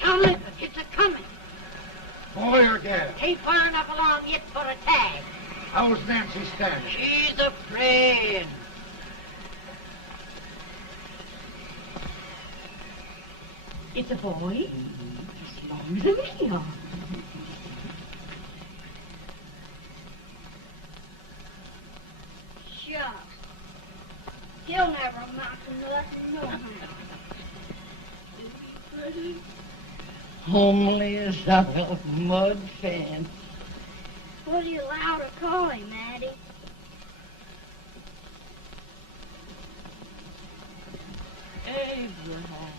Tomlin, it's a-coming. Boy or gal? Ain't far enough along yet for a tag. How's Nancy standing? She's afraid. It's a boy? As long as a me are. Shucks. He'll never amount to nothing, no how. Homely as a mud fan. What do you allow to call him, Addie? Abraham.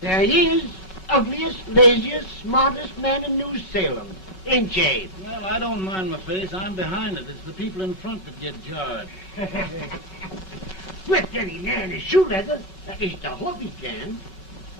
There he is, ugliest, laziest, smartest man in New Salem. Ain't you? Well, I don't mind my face. I'm behind it. It's the people in front that get jarred. With any man is shoe leather. At least I hope he can.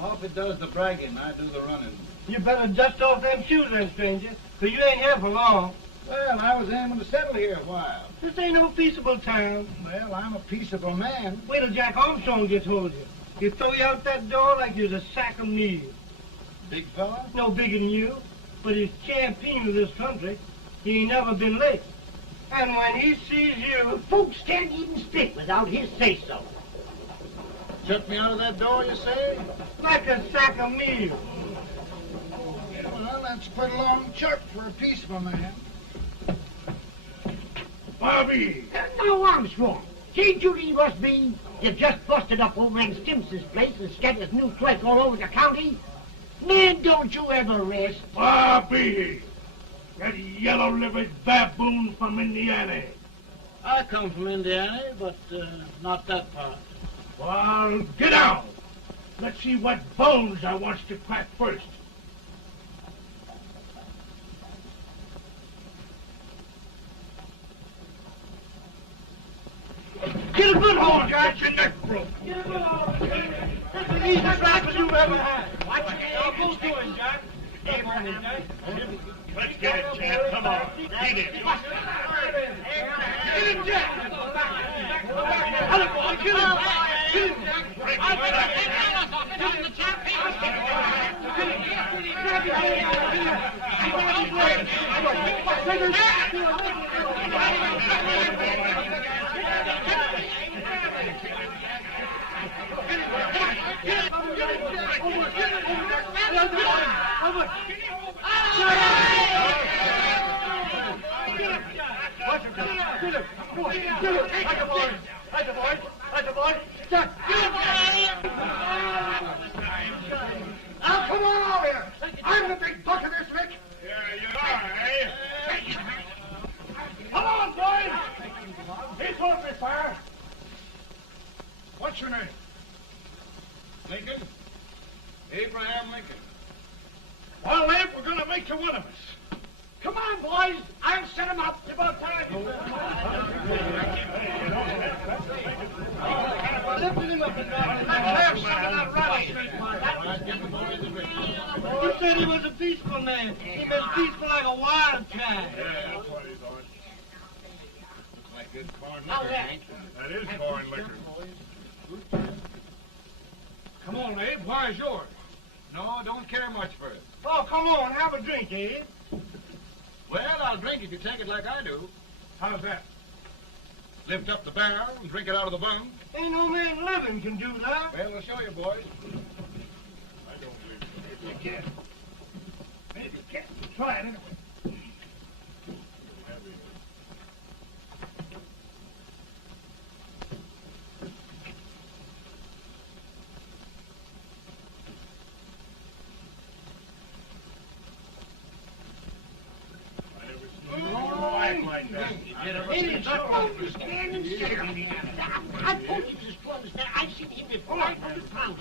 Off it does the bragging. I do the running. You better dust off them shoes then, stranger, 'cause you ain't here for long. Well, I was aiming to settle here a while. This ain't no peaceable town. Well, I'm a peaceable man. Wait till Jack Armstrong gets hold of you. He'll throw you out that door like you was a sack of meal. Big fella? No bigger than you, but he's champion of this country. He ain't never been late. And when he sees you... Folks can't even speak without his say-so. Took me out of that door, you say? like a sack of meal. Well, that's a pretty long chuck for a peaceful man. Bobby! Now, Armstrong, see Judy must be. You've just busted up over in Stimpson's place and scattered new clerk all over the county. Man, don't you ever rest. Bobby! That yellow-livered baboon from Indiana. I come from Indiana, but not that part. Well, get down. Let's see what bones I wants to crack first. Get a good hold, Jack. Get your neck broke. Get a good hold. That's the easiest rifle you've ever had. Watch it. I'll go to it, Jack. Abraham, Jack. Let's get it, Jack. Come on. Get it. Get him, Jack. Hello, boy. Get him. Get him, Jack. Break his back. Now, come on over here. I'm the big buck of this lick. Yeah, you are, eh? Come on, boys. He's on me, fire. What's your name? Lincoln? Abraham Lincoln. Well, Abe, we're going to make you one of us. Come on, boys. I'll set him up. It's about time. Lifted him up and down. Let's have some of that rattlesnake. You said he was a peaceful man. He was peaceful like a wildcat. Yeah, that's what he's on. Looks like good corn Now, liquor, that- ain't That is foreign liquor. Come on, Abe. Where's yours? No, don't care much for it. Oh, come on. Have a drink, Abe. Well, I'll drink if you take it like I do. How's that? Lift up the barrel and drink it out of the bung. Ain't no man living can do that. Well, we'll show you, boys. I don't believe so. You can't. Maybe you can't. Try it anyway. It's strongest man in Cine. I told you this was that. I've seen him before. 500 pounds.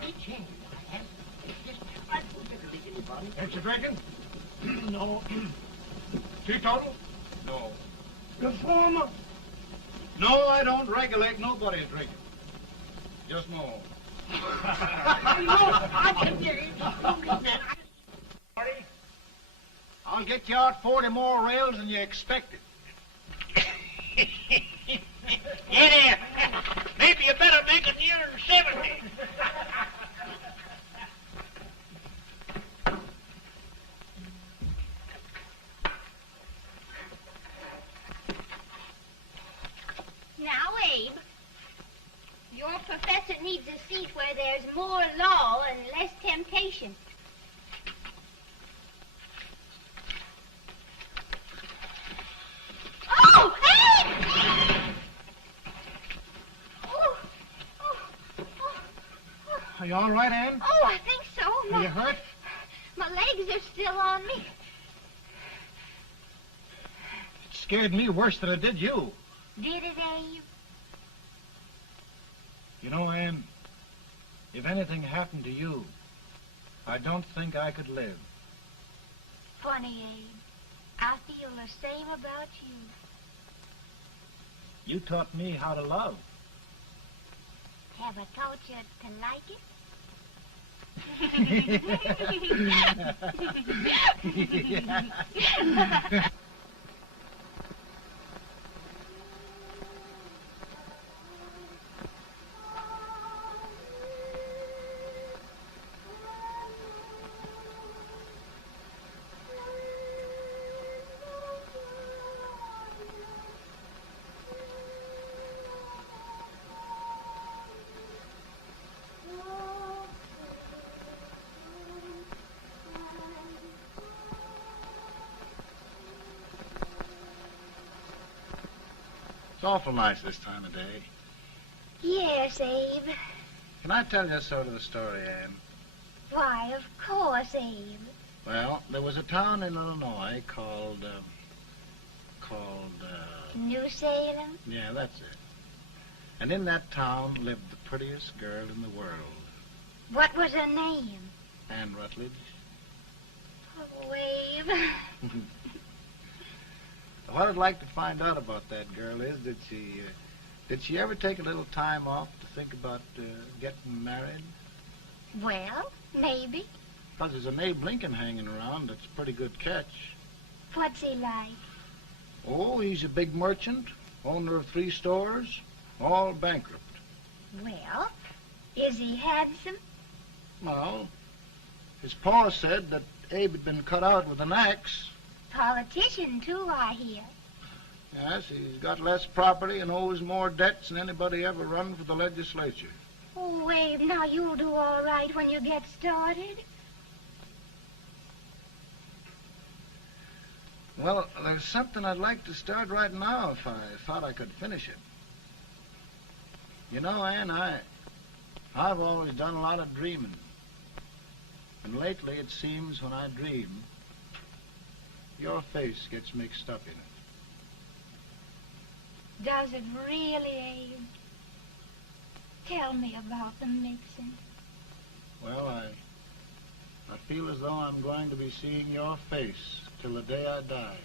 Big change. Yes, I told you to make anybody. Ain't you drinking? No. Teetotal? No. Reformer. No, I don't regulate nobody's drinking. Just more. I can get it. I'll get you out 40 more rails than you expected. Yeah. Maybe you better make it nearer 70. Now, Abe, your professor needs a seat where there's more law and less temptation. Oh, Abe! Oh, oh, oh, Are you all right, Ann? oh, I think so. Are you hurt? My legs are still on me. It scared me worse than it did you. Did it, Abe? You know, Ann, if anything happened to you, I don't think I could live. Funny, Abe. I feel the same about you. You taught me how to love. Have I taught you to like it? It's awful nice this time of day. Yes, Abe. Can I tell you sort of the story, Ann? Why, of course, Abe. Well, there was a town in Illinois called, New Salem? yeah, that's it. And in that town lived the prettiest girl in the world, What was her name? Ann Rutledge. Oh, Abe. What I'd like to find out about that girl is, did she ever take a little time off to think about getting married? Well, maybe. Because there's an Abe Lincoln hanging around that's a pretty good catch. What's he like? Oh, he's a big merchant, owner of 3 stores, all bankrupt. Well, is he handsome? Well, his pa said that Abe had been cut out with an axe. Politician, too, I hear. Yes, he's got less property and owes more debts than anybody ever run for the legislature. Oh, Abe, now you'll do all right when you get started. Well, there's something I'd like to start right now if I thought I could finish it. You know, Ann, I've always done a lot of dreaming. And lately it seems when I dream, your face gets mixed up in it. Does it really, Abe? Tell me about the mixing. Well, I feel as though I'm going to be seeing your face till the day I die.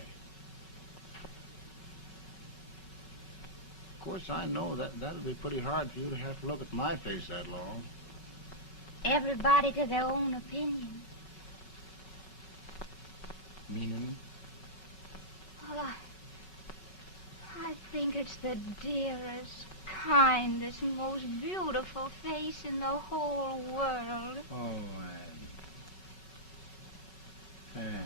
Of course, I know that'll be pretty hard for you to have to look at my face that long. Everybody to their own opinion. Meaning? Oh, I think it's the dearest, kindest, most beautiful face in the whole world. Oh, Ann.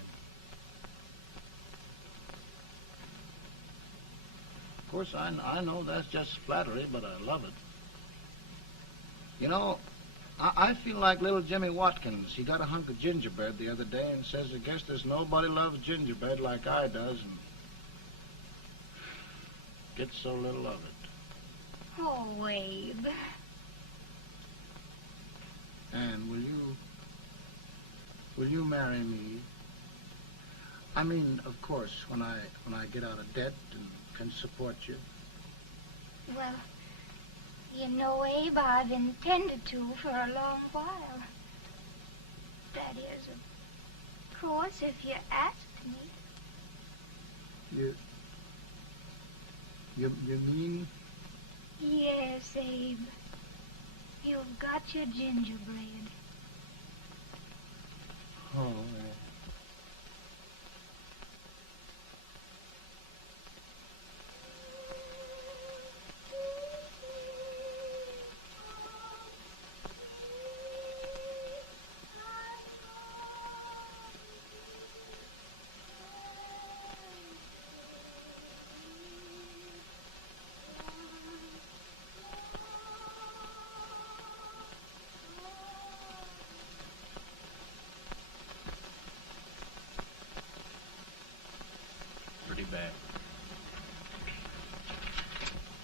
Of course, I know that's just flattery, but I love it. You know, I feel like little Jimmy Watkins. He got a hunk of gingerbread the other day and says, I guess there's nobody loves gingerbread like I does, and gets so little of it. Oh, Abe. And will you marry me? I mean, of course, when I get out of debt and can support you. Well, you know, Abe, I've intended to for a long while. That is, of course, if you asked me. You mean? Yes, Abe. You've got your gingerbread. Oh, Pretty bad.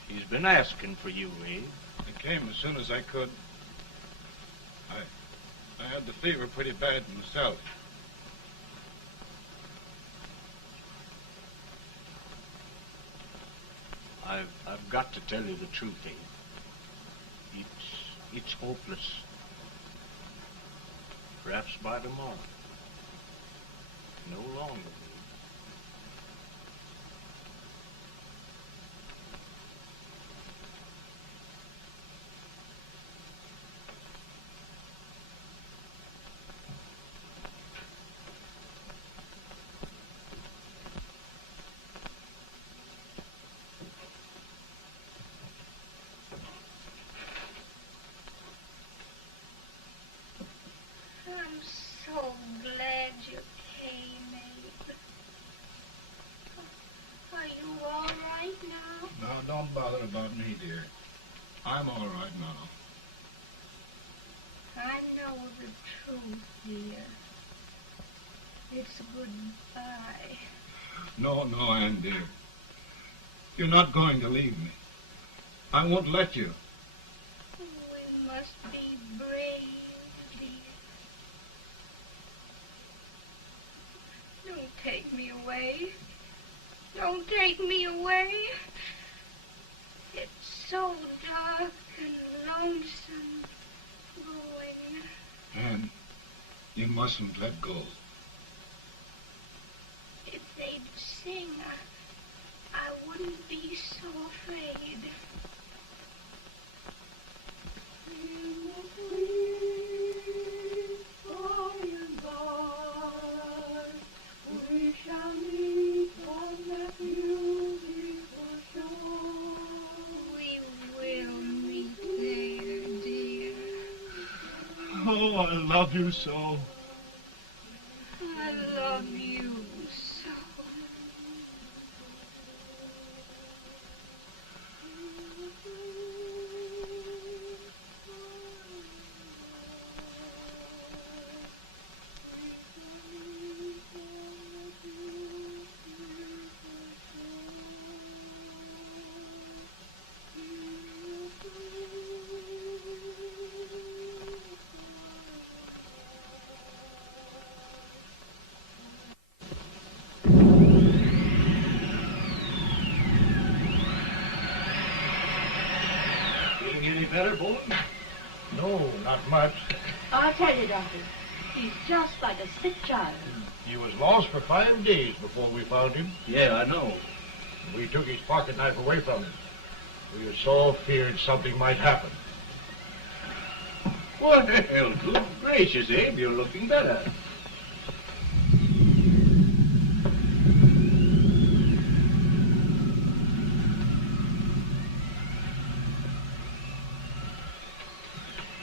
He's been asking for you, Abe. I came as soon as I could. I had the fever pretty bad myself. I've got to tell you the truth, Abe. It's hopeless. Perhaps by tomorrow. No longer. I'm so glad you came, Abe. Are you all right now? Now, don't bother about me, dear. I'm all right now. I know the truth, dear. It's goodbye. No, Ann, dear. You're not going to leave me. I won't let you. We must be brave, dear. Don't take me away. Don't take me away. It's so dark and lonesome going. Ann, you mustn't let go. If they'd sing, I wouldn't be so afraid. We shall meet on that beautiful shore. We will meet there, dear. Oh, I love you so. I love you so. Feeling any better, boy? No, not much. I'll tell you, Doctor, he's just like a sick child. He was lost for 5 days before we found him. Yeah, I know. We took his pocket knife away from him. We were so feared something might happen. Well, good gracious, Abe, you're looking better.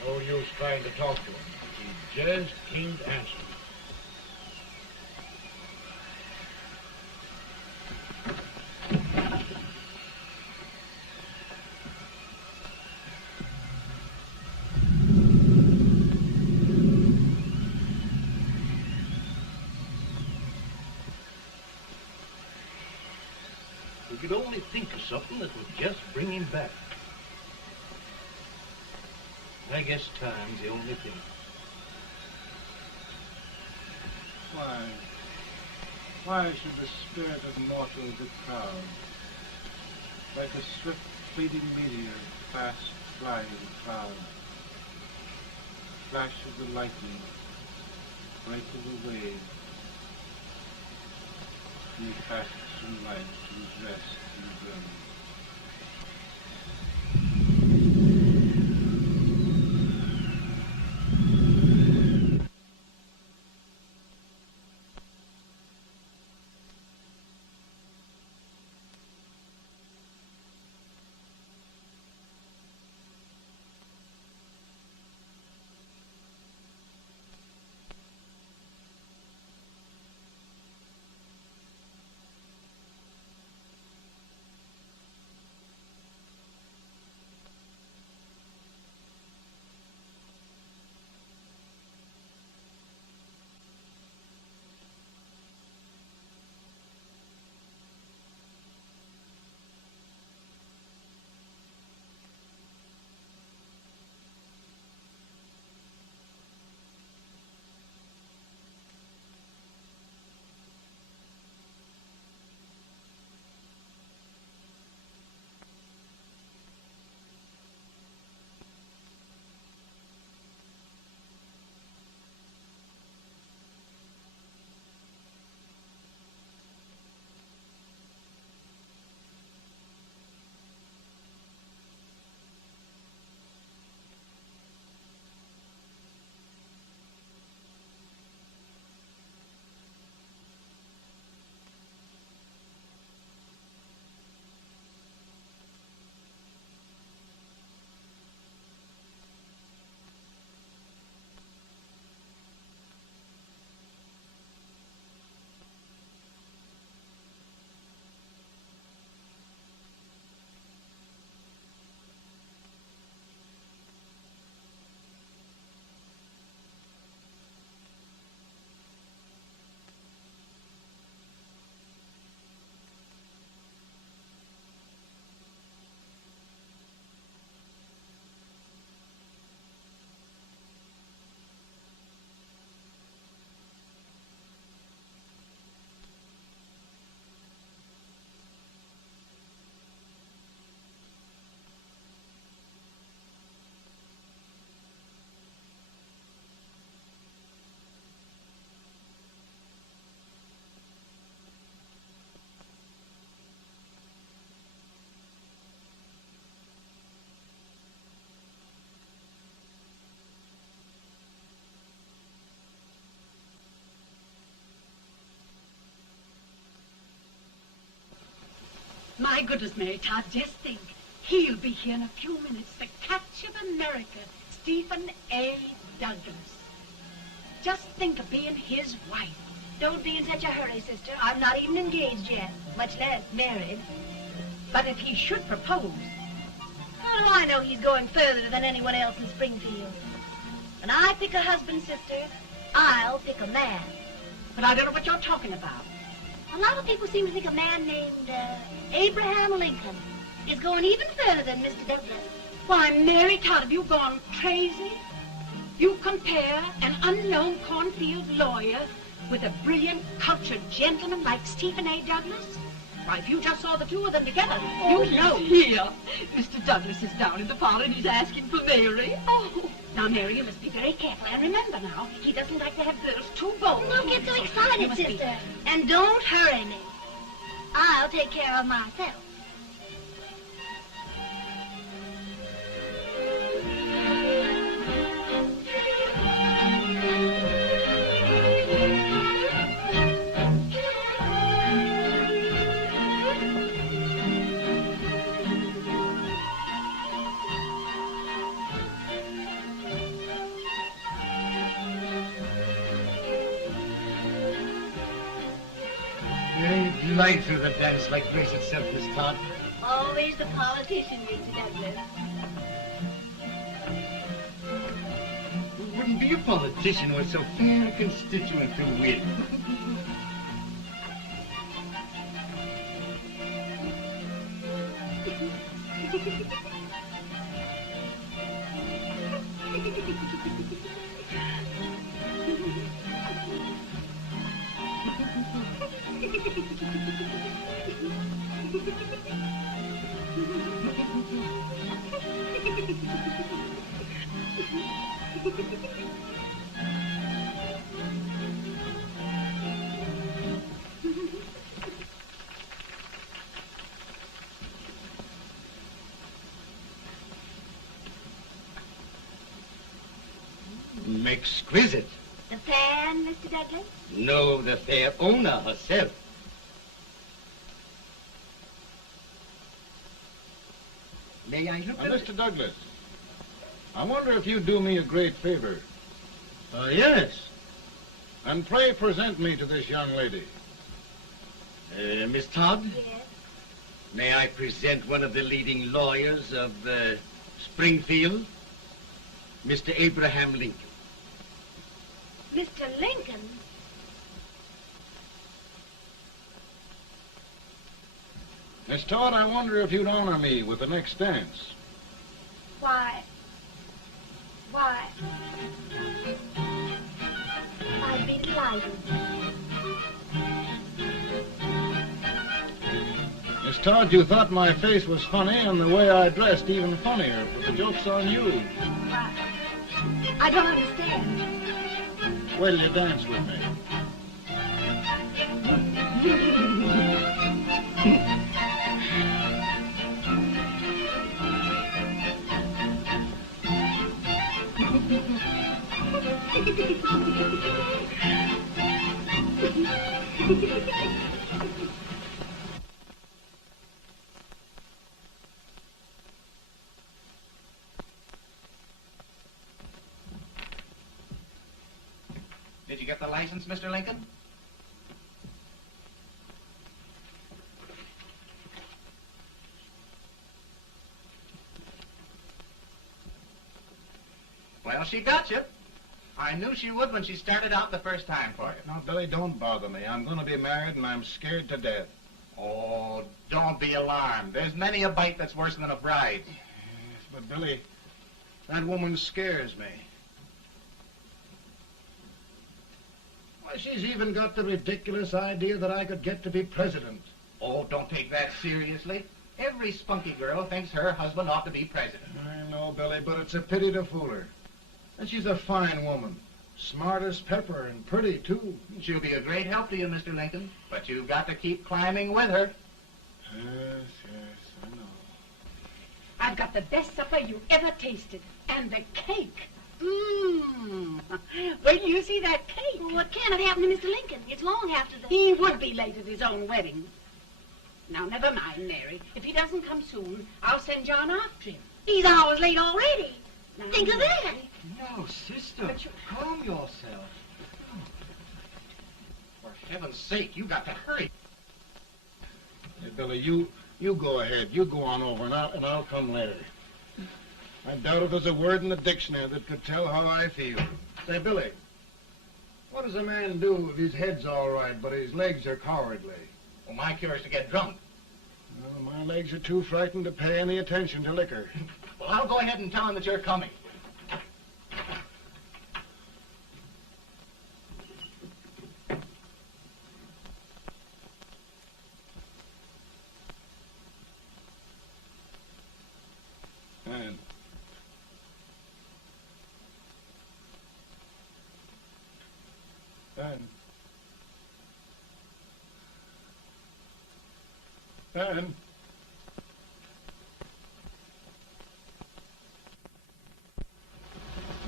No use trying to talk to him. He just can't answer. We could only think of something that would just bring him back. I guess time's the only thing. Why should the spirit of mortal be proud? like a swift fleeting meteor, fast flying cloud. Flash of the lightning, break of the wave. He passes from life to his rest in the grave. My goodness, Mary Todd, just think. He'll be here in a few minutes. The catch of America, Stephen A. Douglas. Just think of being his wife. Don't be in such a hurry, sister. I'm not even engaged yet, much less married. But if he should propose... How do I know he's going further than anyone else in Springfield? When I pick a husband, sister, I'll pick a man. But I don't know what you're talking about. A lot of people seem to think a man named Abraham Lincoln is going even further than Mr. Douglas. Why, Mary Todd, have you gone crazy? You compare an unknown cornfield lawyer with a brilliant, cultured gentleman like Stephen A. Douglas? Why, if you just saw the two of them together, you'd know. Here, Mr. Douglas is down in the parlor and he's asking for Mary. Oh, now, Mary, you must be very careful. And remember now, he doesn't like to have girls too bold. Don't get so excited, sister. And don't hurry me. I'll take care of myself. Glide through the dance like grace itself, Miss Todd. Always the politician, Mr. Douglas. Who wouldn't be a politician with so fair a constituent to win? Exquisite. The fan, Mr. Dudley? No, the fair owner herself. May I look at it? Mr. Douglas, I wonder if you'd do me a great favor. Yes. And pray present me to this young lady. Miss Todd? Yes. May I present one of the leading lawyers of Springfield, Mr. Abraham Lincoln. Mr. Lincoln? Miss Todd, I wonder if you'd honor me with the next dance. Why, I'd be delighted. Miss Todd, you thought my face was funny and the way I dressed even funnier, but the joke's on you. Why, I don't understand. Wait till you dance with me. Did you get the license, Mr. Lincoln? Well, she got you. I knew she would when she started out the first time for you. Now, Billy, don't bother me. I'm going to be married, and I'm scared to death. Oh, don't be alarmed. There's many a bite that's worse than a bride. Yes, but, Billy, that woman scares me. Why, she's even got the ridiculous idea that I could get to be president. Oh, don't take that seriously. Every spunky girl thinks her husband ought to be president. I know, Billy, but it's a pity to fool her. And she's a fine woman. Smart as pepper and pretty, too. She'll be a great help to you, Mr. Lincoln. But you've got to keep climbing with her. Yes, I know. I've got the best supper you ever tasted. And the cake. Mmm. Wait till you see that cake. Well, what can have happened to Mr. Lincoln? It's long after the... He would be late at his own wedding. Now, never mind, Mary. If he doesn't come soon, I'll send John after him. He's hours late already. Now, Think of that. No, sister. Calm yourself. For heaven's sake, you got to hurry. Hey, Billy, you go ahead. You go on over, and I'll come later. I doubt if there's a word in the dictionary that could tell how I feel. Say, Billy, what does a man do if his head's all right, but his legs are cowardly? Well, my cure is to get drunk. Well, my legs are too frightened to pay any attention to liquor. Well, I'll go ahead and tell him that you're coming. And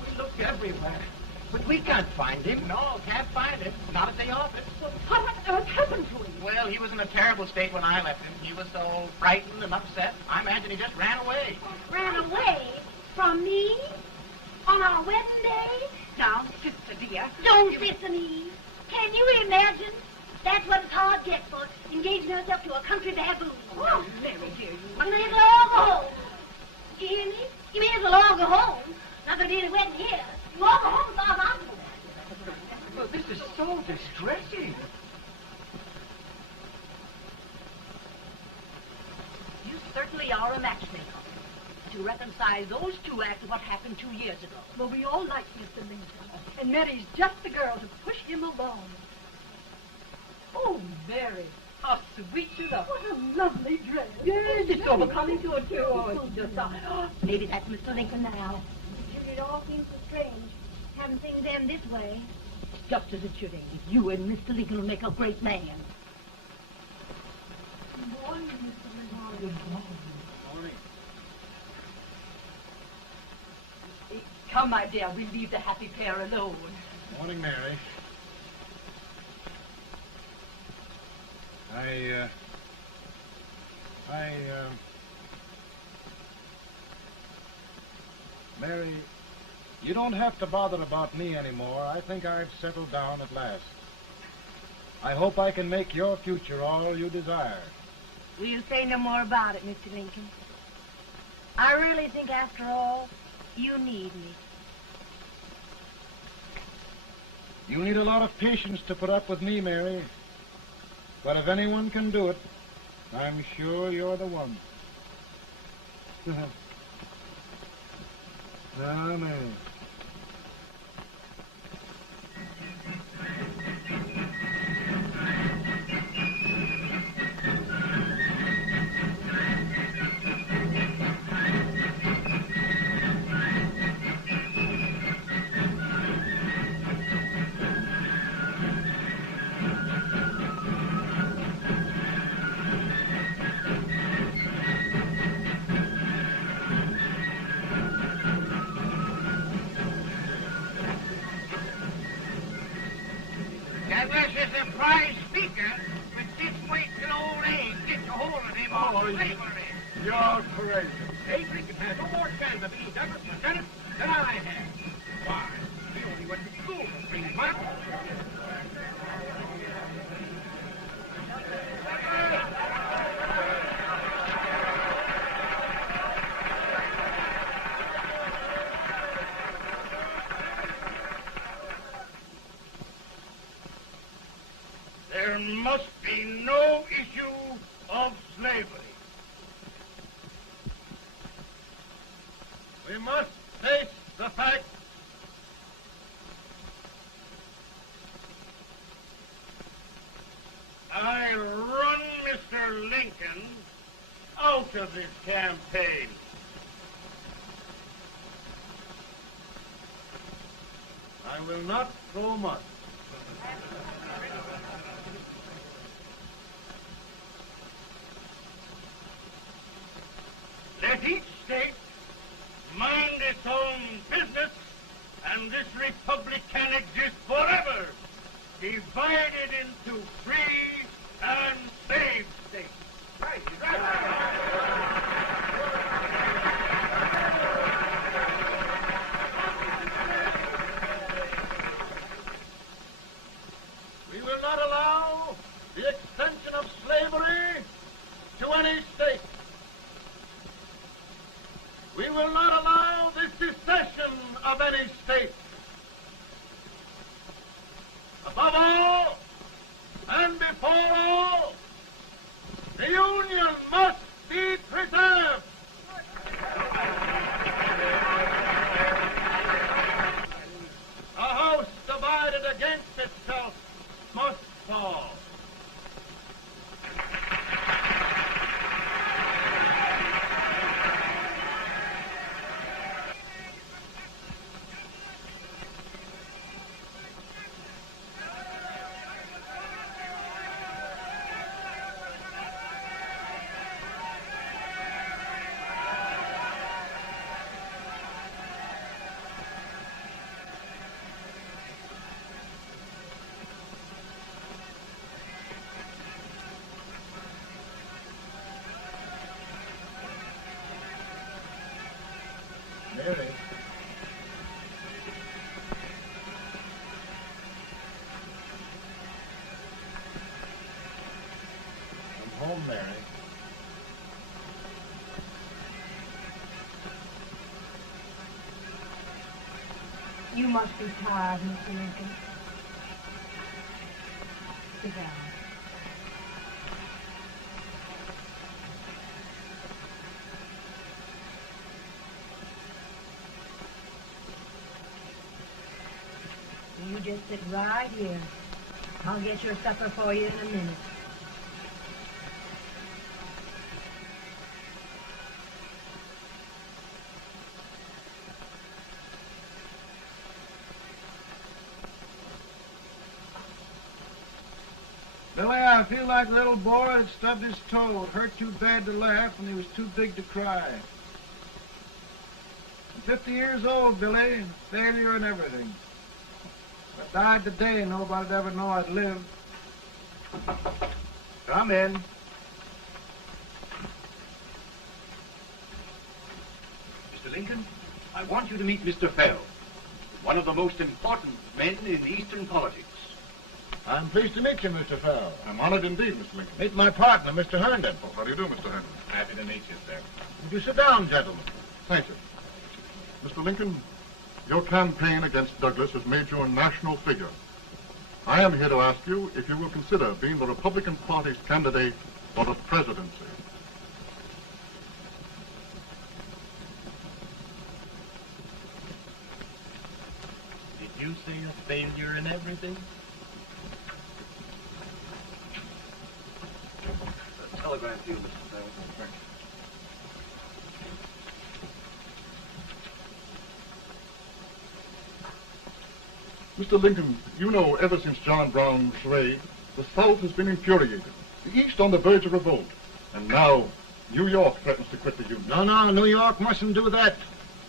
We looked everywhere, but we can't find him. No, can't find him. Not at the office. Well, what on earth happened to him? Well, he was in a terrible state when I left him. He was so frightened and upset. I imagine he just ran away. Ran away from me on our wedding day? Now, sister dear. Don't sister me. Can you imagine? That's what it's hard get for, engaging herself to a country baboon. Oh, Mary, dear, You may as well all go home. You hear me? You may as well all go home. Not gonna be any wedding here. You all go home as far as I'm concerned. Well, this is so distressing. You certainly are a matchmaker. To reconcile those two after what happened 2 years ago. Well, we all like Mr. Lincoln. And Mary's just the girl to push him along. Oh, Mary, How sweet you look. What a lovely dress. Yes, it's so becoming to it, too. Oh, it's just maybe that's Mr. Lincoln now. Judy, it all seems so strange. Haven't things end this way. Just as it should end. You and Mr. Lincoln will make a great man. Good morning, Mr. Lincoln. Good morning. Morning. Come, my dear, we'll leave the happy pair alone. Morning, Mary. Mary, you don't have to bother about me anymore. I think I've settled down at last. I hope I can make your future all you desire. We'll say no more about it, Mr. Lincoln. I really think, after all, you need me. You need a lot of patience to put up with me, Mary. But if anyone can do it, I'm sure you're the one. Amen. That was a surprise speaker with this weight and old age gets a hold of him on slavery. You're crazy. Abe Lincoln has no more chance of being Douglas Lieutenant than I have. Why, he only went to school for 3 months. There must be no issue of slavery. We must face the fact I run Mr. Lincoln out of this campaign. I will not throw much. Let each state mind its own business, and this republic can exist forever, divided into free and slave states. Right, right. We will not allow the extension of slavery to any state. We will not allow the secession of any state. Above all, and before all, the Union must be preserved. A house divided against itself must fall. Mary. I'm home, Mary. You must be tired, Mr. Lincoln. Sit down. You just sit right here. I'll get your supper for you in a minute. I feel like a little boy that stubbed his toe. It hurt too bad to laugh, and he was too big to cry. I'm 50 years old, Billy, failure and everything. If I died today, nobody'd ever know I'd lived. Come in. Mr. Lincoln, I want you to meet Mr. Fell, one of the most important men in Eastern politics. I'm pleased to meet you, Mr. Fell. I'm honored indeed, Mr. Lincoln. Meet my partner, Mr. Herndon. Oh, how do you do, Mr. Henry? Happy to meet you, sir. Would you sit down, gentlemen? Thank you. Mr. Lincoln, your campaign against Douglas has made you a national figure. I am here to ask you if you will consider being the Republican Party's candidate for the presidency. Did you say a failure in everything? A telegram to you, Mr. Fell. Mr. Lincoln, you know ever since John Brown's raid, the South has been infuriated, the East on the verge of revolt, and now New York threatens to quit the Union. No, New York mustn't do that.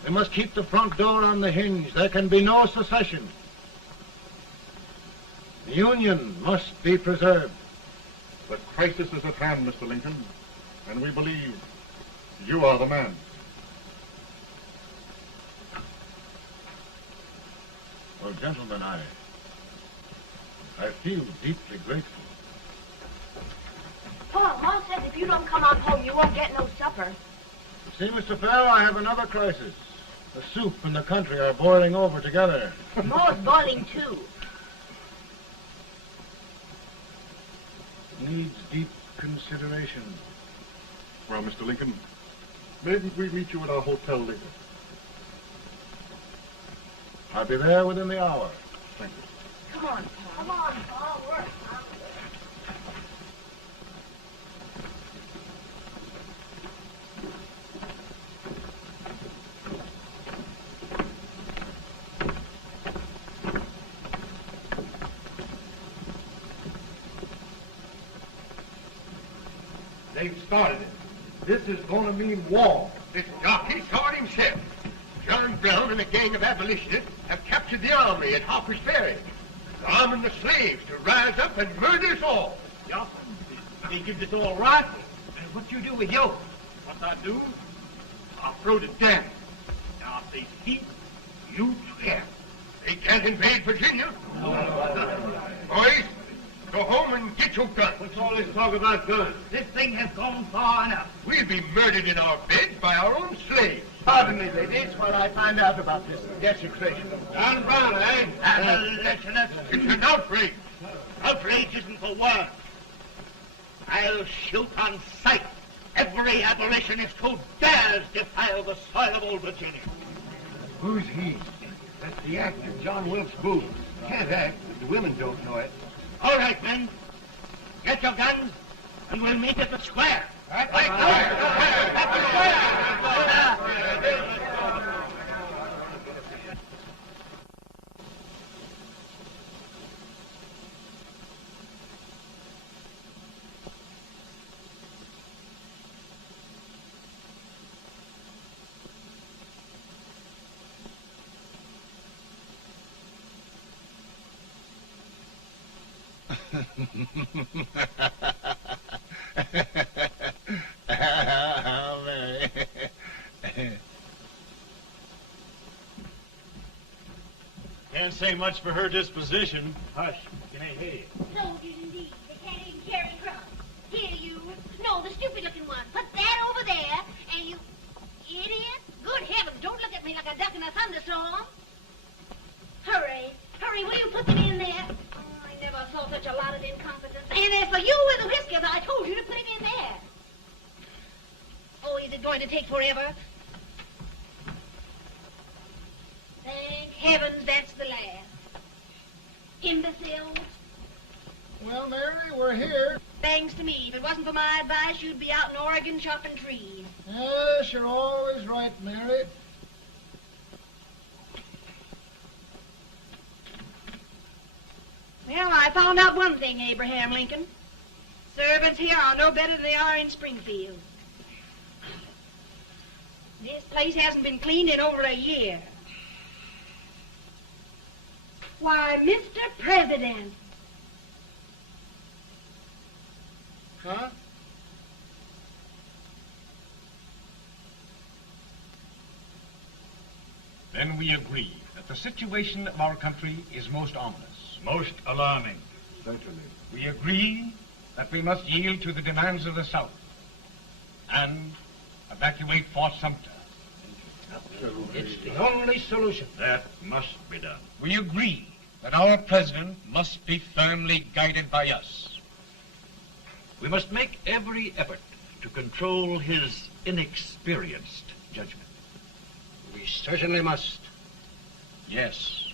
They must keep the front door on the hinge. There can be no secession. The Union must be preserved. The crisis is at hand, Mr. Lincoln, and we believe you are the man. Well, gentlemen, I feel deeply grateful. Paul, Ma says if you don't come on home, you won't get no supper. See, Mr. Fell, I have another crisis. The soup and the country are boiling over together. Ma's boiling too. Needs deep consideration. Well, Mr. Lincoln, maybe we meet you at our hotel later. I'll be there within the hour. Thank you. Come on, Paul. Come on, Paul. Work. They've started it. This is going to mean war. This jockey saw it himself. John Brown and a gang of abolitionists have captured the army at Harper's Ferry. They're arming the slaves to rise up and murder us all. Yeah, they give this all right. And what you do with you? What I do? I'll throw the damn. Now, if they speak, you swear. They can't invade Virginia. Boys, go home and get your guns. What's all this talk about guns? This thing has gone far enough. We'll be murdered in our beds by our own slaves. Pardon me, ladies, while I find out about this desecration. John Brown, eh? Abolitionist. It's an outrage. Outrage isn't the word. I'll shoot on sight every abolitionist who dares defile the soil of old Virginia. Who's he? That's the actor, John Wilkes Booth. Can't act, but the women don't know it. All right, men. Get your guns, and we'll meet at the square. At the square! Can't say much for her disposition. Hush, you ain't hear you. Soldiers indeed. They can't even carry crumbs. Here, you. No, the stupid-looking one. Put that over there, and you... Idiot. Good heavens, don't look at me like a duck in a thunderstorm. Hurry. Hurry, will you put them in there? Oh, I never saw such a lot of incompetence. And as for you with the whiskers, I told you to put him in there. Oh, is it going to take forever? Thank heavens that's the last. Imbeciles. Well, Mary, we're here. Thanks to me. If it wasn't for my advice, you'd be out in Oregon chopping trees. Yes, you're always right, Mary. Well, I found out one thing, Abraham Lincoln. Servants here are no better than they are in Springfield. This place hasn't been cleaned in over a year. Why, Mr. President. Huh? Then we agree that the situation of our country is most ominous, most alarming. Certainly. We agree that we must yield to the demands of the South and evacuate Fort Sumter. It's the only solution. That must be done. We agree that our president must be firmly guided by us. We must make every effort to control his inexperienced judgment. We certainly must. Yes.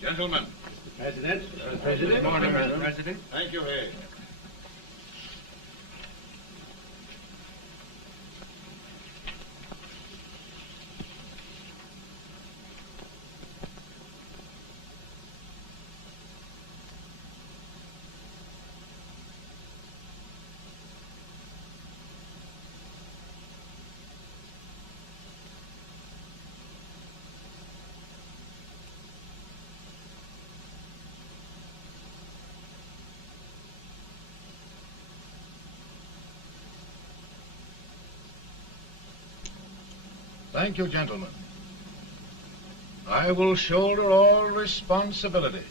Gentlemen. President. Good morning, Mr. President. Thank you, Hay. Thank you, gentlemen. I will shoulder all responsibility.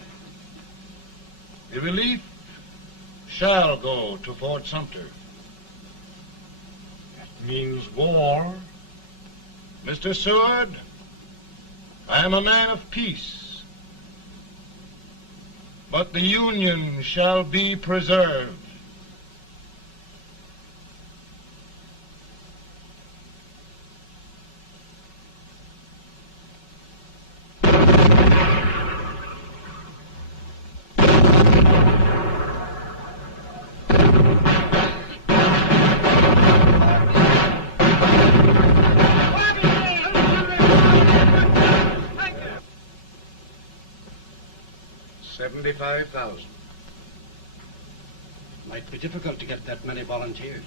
The relief shall go to Fort Sumter. That means war. Mr. Seward, I am a man of peace. But the Union shall be preserved. $75,000. Might be difficult to get that many volunteers.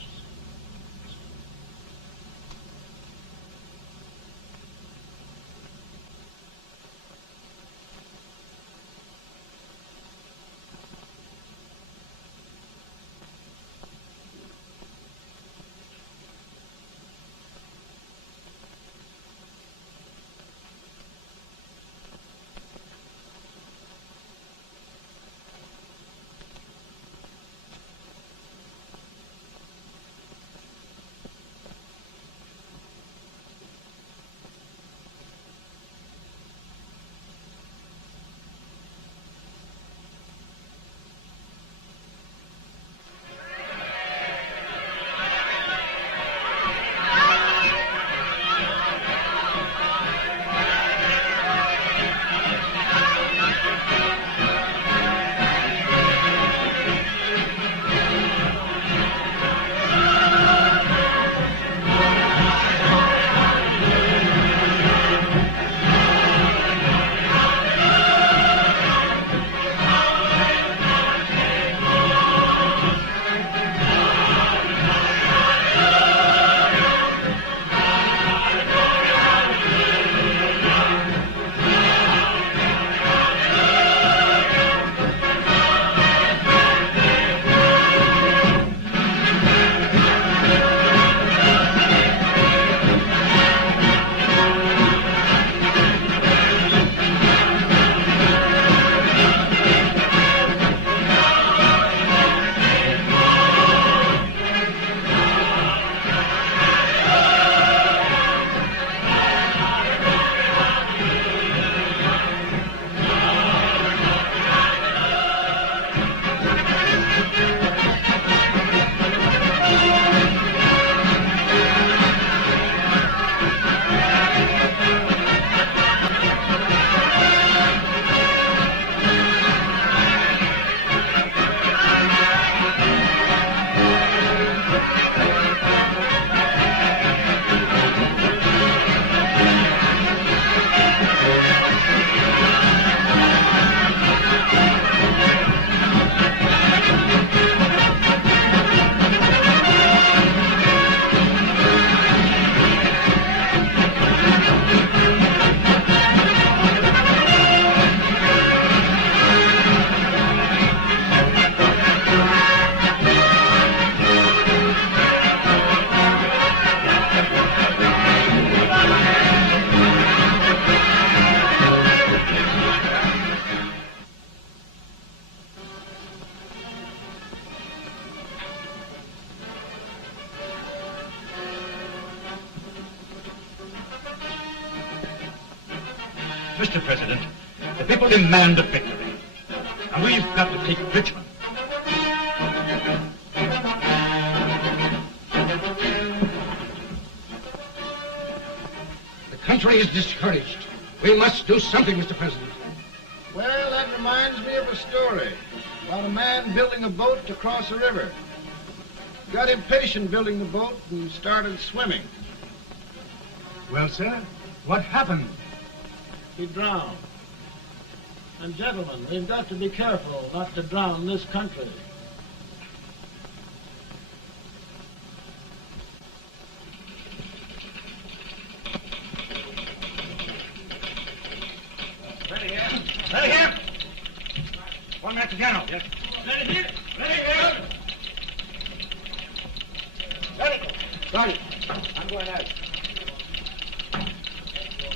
Mr. President, the people demand a victory. And we've got to take Richmond. The country is discouraged. We must do something, Mr. President. Well, that reminds me of a story about a man building a boat to cross a river. Got impatient building the boat and started swimming. Well, sir, what happened? He drowned. And gentlemen, we've got to be careful not to drown this country. Ready here. Ready here. One minute to General. Yes. Ready here. Ready here. Ready. Sergeant, I'm going out.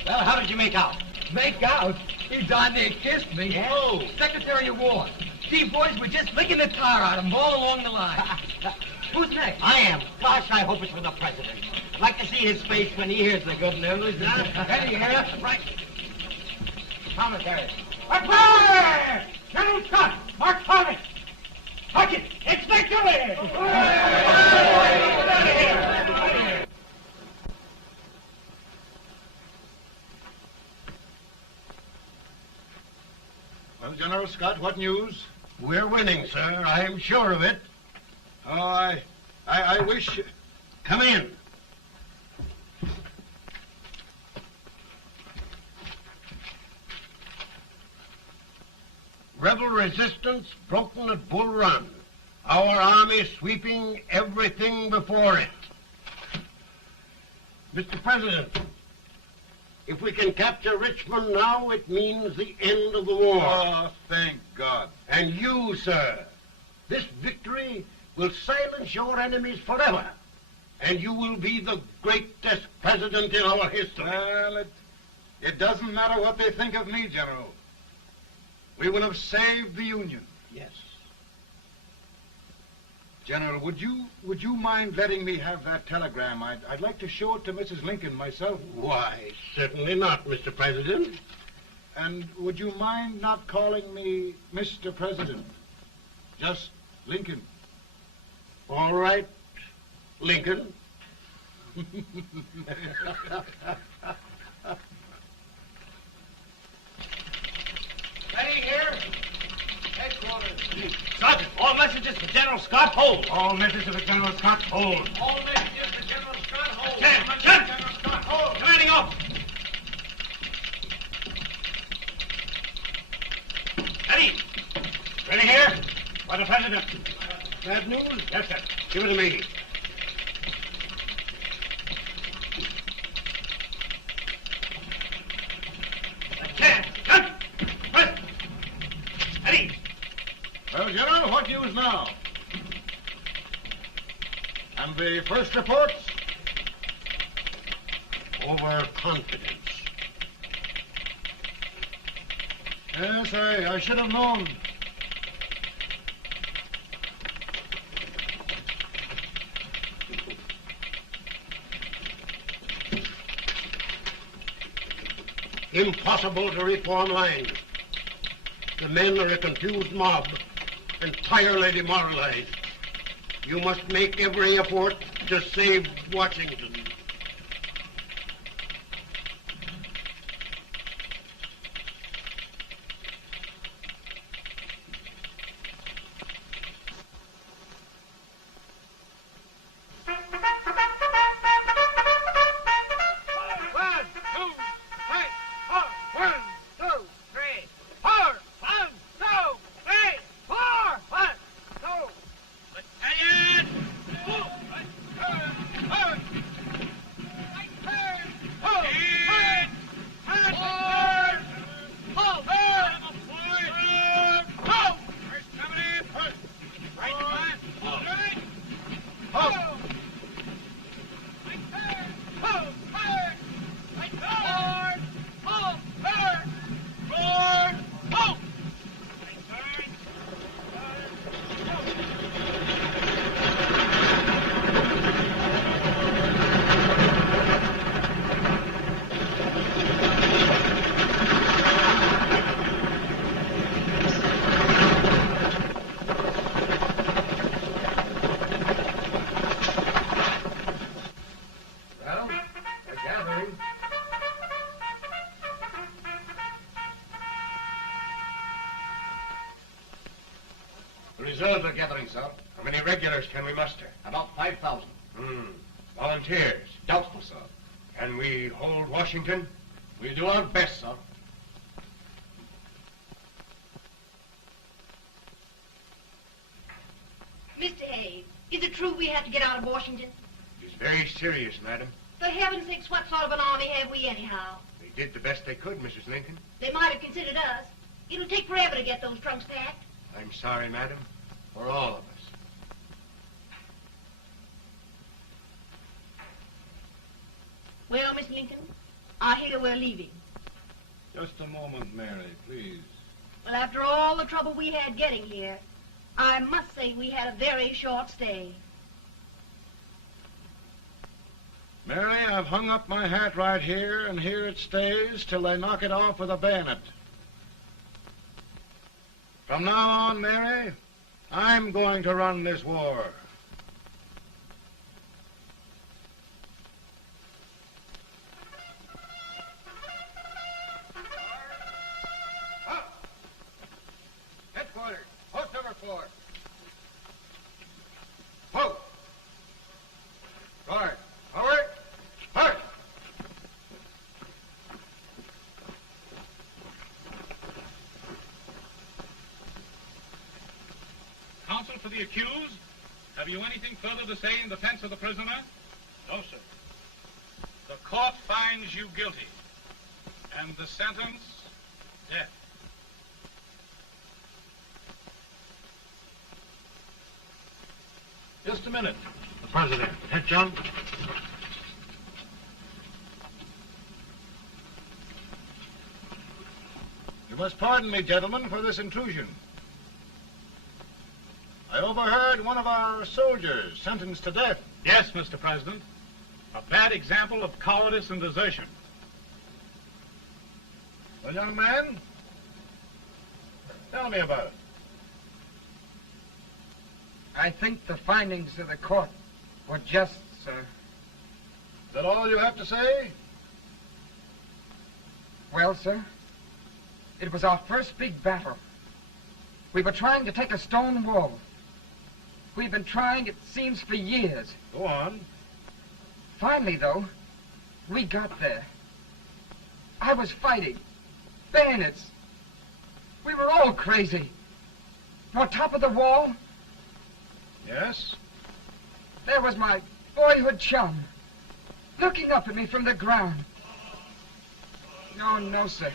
Well, how did you make out? Make out? He darn near kissed me. Oh. Secretary of War. These boys were just licking the tar out of him all along the line. Who's next? I am. Gosh, I hope it's for the president. I'd like to see his face when he hears the good news. Ready here. Right. Commissary. Fire! General Scott! Mark Thomas! Touch it! It's victory! Well, General Scott, what news? We're winning, sir. I am sure of it. Oh, I wish... Come in. Rebel resistance broken at Bull Run. Our army sweeping everything before it. Mr. President, if we can capture Richmond now, it means the end of the war. Oh, thank God. And you, sir, this victory will silence your enemies forever. And you will be the greatest president in our history. Well, it doesn't matter what they think of me, General. We will have saved the Union. Yes. General, would you mind letting me have that telegram? I'd like to show it to Mrs. Lincoln myself. Why, certainly not, Mr. President. And would you mind not calling me Mr. President? Just Lincoln. All right, Lincoln. Ready here. Headquarters. Sergeant, all messages for General Scott, hold. All messages for General Scott, hold. All messages for General Scott, hold. General Scott, hold. Commanding off. Ready. Ready here. For the President. Bad news? Yes, sir. Give it to me. Well, General, what news now? And the first reports? Overconfidence. Yes, I should have known. Impossible to reform lines. The men are a confused mob, entirely demoralized. You must make every effort to save Washington. Delta gathering, sir. How many regulars can we muster? About 5,000. Volunteers? Doubtful, sir. Can we hold Washington? We'll do our best, sir. Mr. Abe, is it true we have to get out of Washington? It's very serious, madam. For heaven's sakes, what sort of an army have we anyhow? They did the best they could, Mrs. Lincoln. They might have considered us. It'll take forever to get those trunks packed. I'm sorry, madam, for all of us. Well, Miss Lincoln, I hear we're leaving. Just a moment, Mary, please. Well, after all the trouble we had getting here, I must say we had a very short stay. Mary, I've hung up my hat right here, and here it stays till they knock it off with a bayonet. From now on, Mary, I'm going to run this war. Headquarters, post number 4. Halt! Guard, forward, march! Counsel for the accused, have you anything further to say in defense of the prisoner? No, sir. The court finds you guilty, and the sentence, death. Just a minute. The President. Head, John. You must pardon me, gentlemen, for this intrusion. I overheard one of our soldiers sentenced to death. Yes, Mr. President. A bad example of cowardice and desertion. Well, young man, tell me about it. I think the findings of the court were just, sir. Is that all you have to say? Well, sir, it was our first big battle. We were trying to take a stone wall. We've been trying, it seems, for years. Go on. Finally, though, we got there. I was fighting. Bayonets. We were all crazy. On top of the wall, Yes? there was my boyhood chum, looking up at me from the ground. No, sir.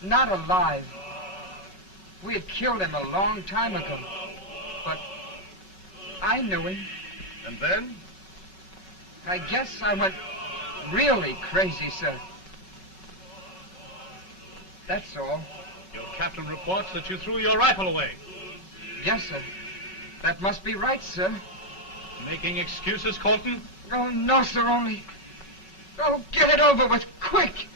Not alive. We had killed him a long time ago. But I knew him. And then? I guess I went really crazy, sir. That's all. Your captain reports that you threw your rifle away. Yes, sir. That must be right, sir. Making excuses, Colton? Oh, no, sir, only... Oh, get it over with, quick!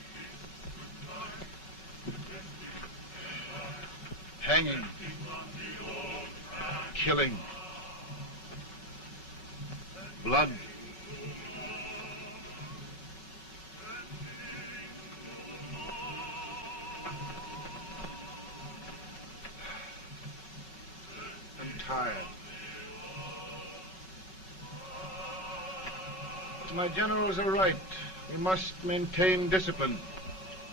Hanging. Killing. Blood. I'm tired. But my generals are right. We must maintain discipline.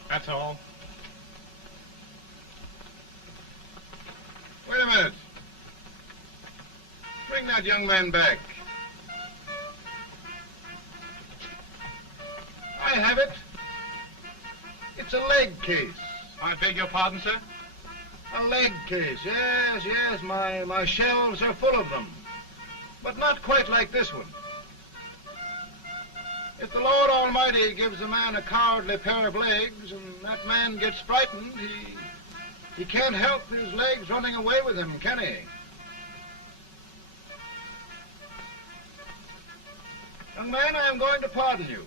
That's all. Wait a minute. Bring that young man back. I have it. It's a leg case. I beg your pardon, sir? A leg case, yes. My shelves are full of them. But not quite like this one. If the Lord Almighty gives a man a cowardly pair of legs and that man gets frightened, he can't help his legs running away with him, can he? Young man, I am going to pardon you.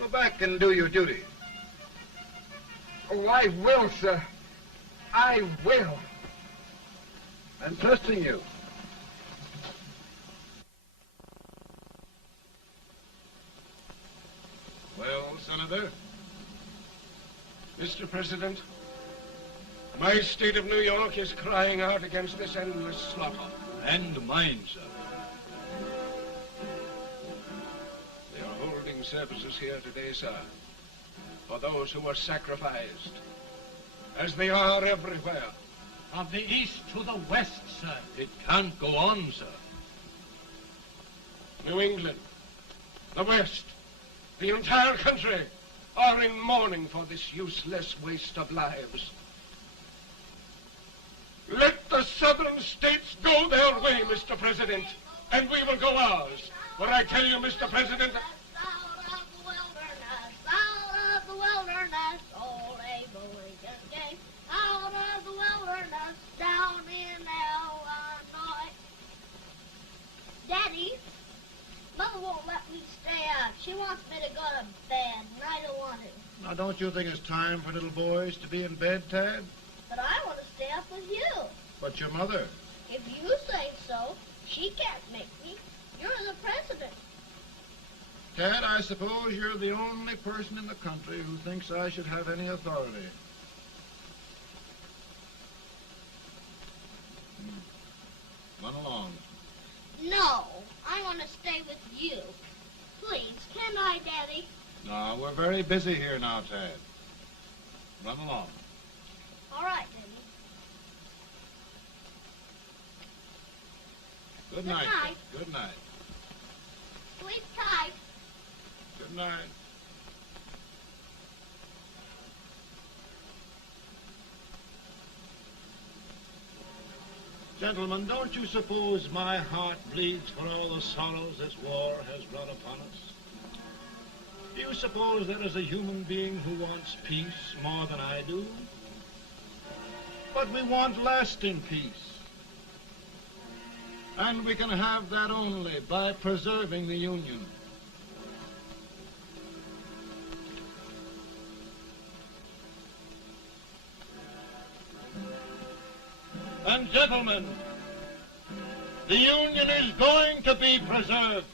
Go back and do your duty. Oh, I will, sir. I will. I'm trusting you. Well, Senator? Mr. President, My state of New York is crying out against this endless slaughter. And mine, sir. They are holding services here today, sir, for those who were sacrificed, as they are everywhere. From the east to the west, sir. It can't go on, sir. New England, the West, the entire country are in mourning for this useless waste of lives. Let the southern states go their way, Mr. President, and we will go ours. For I tell you, Mr. President, Out of the wilderness, old Abe Lincoln came. Out of the wilderness, down in Illinois. Daddy, Mother won't let me stay out. She wants me to go to bed, and I don't want to. Now, don't you think it's time for little boys to be in bed, Tad? But I want to stay up with you. But your mother. If you say so, she can't make me. You're the president. Tad, I suppose you're the only person in the country who thinks I should have any authority. Run along. No, I want to stay with you. Please, can I, Daddy? No, we're very busy here now, Tad. Run along. All right, Daddy. Good night. night. Good night. Sleep tight. Good night. Gentlemen, don't you suppose my heart bleeds for all the sorrows this war has brought upon us? Do you suppose there is a human being who wants peace more than I do? But we want lasting peace. And we can have that only by preserving the Union. And gentlemen, the Union is going to be preserved.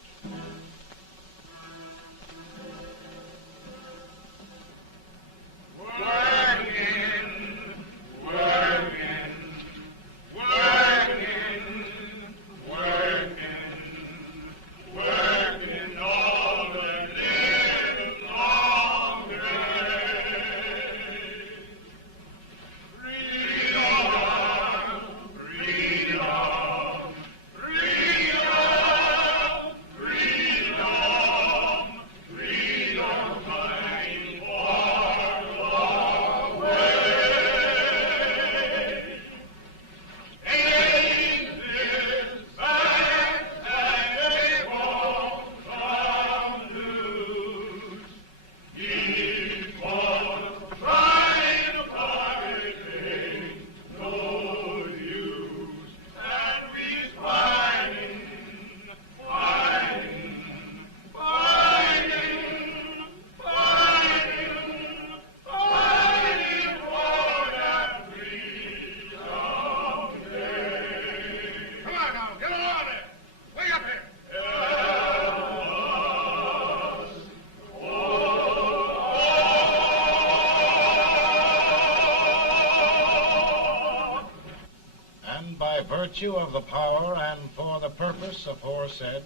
Virtue of the power and for the purpose aforesaid,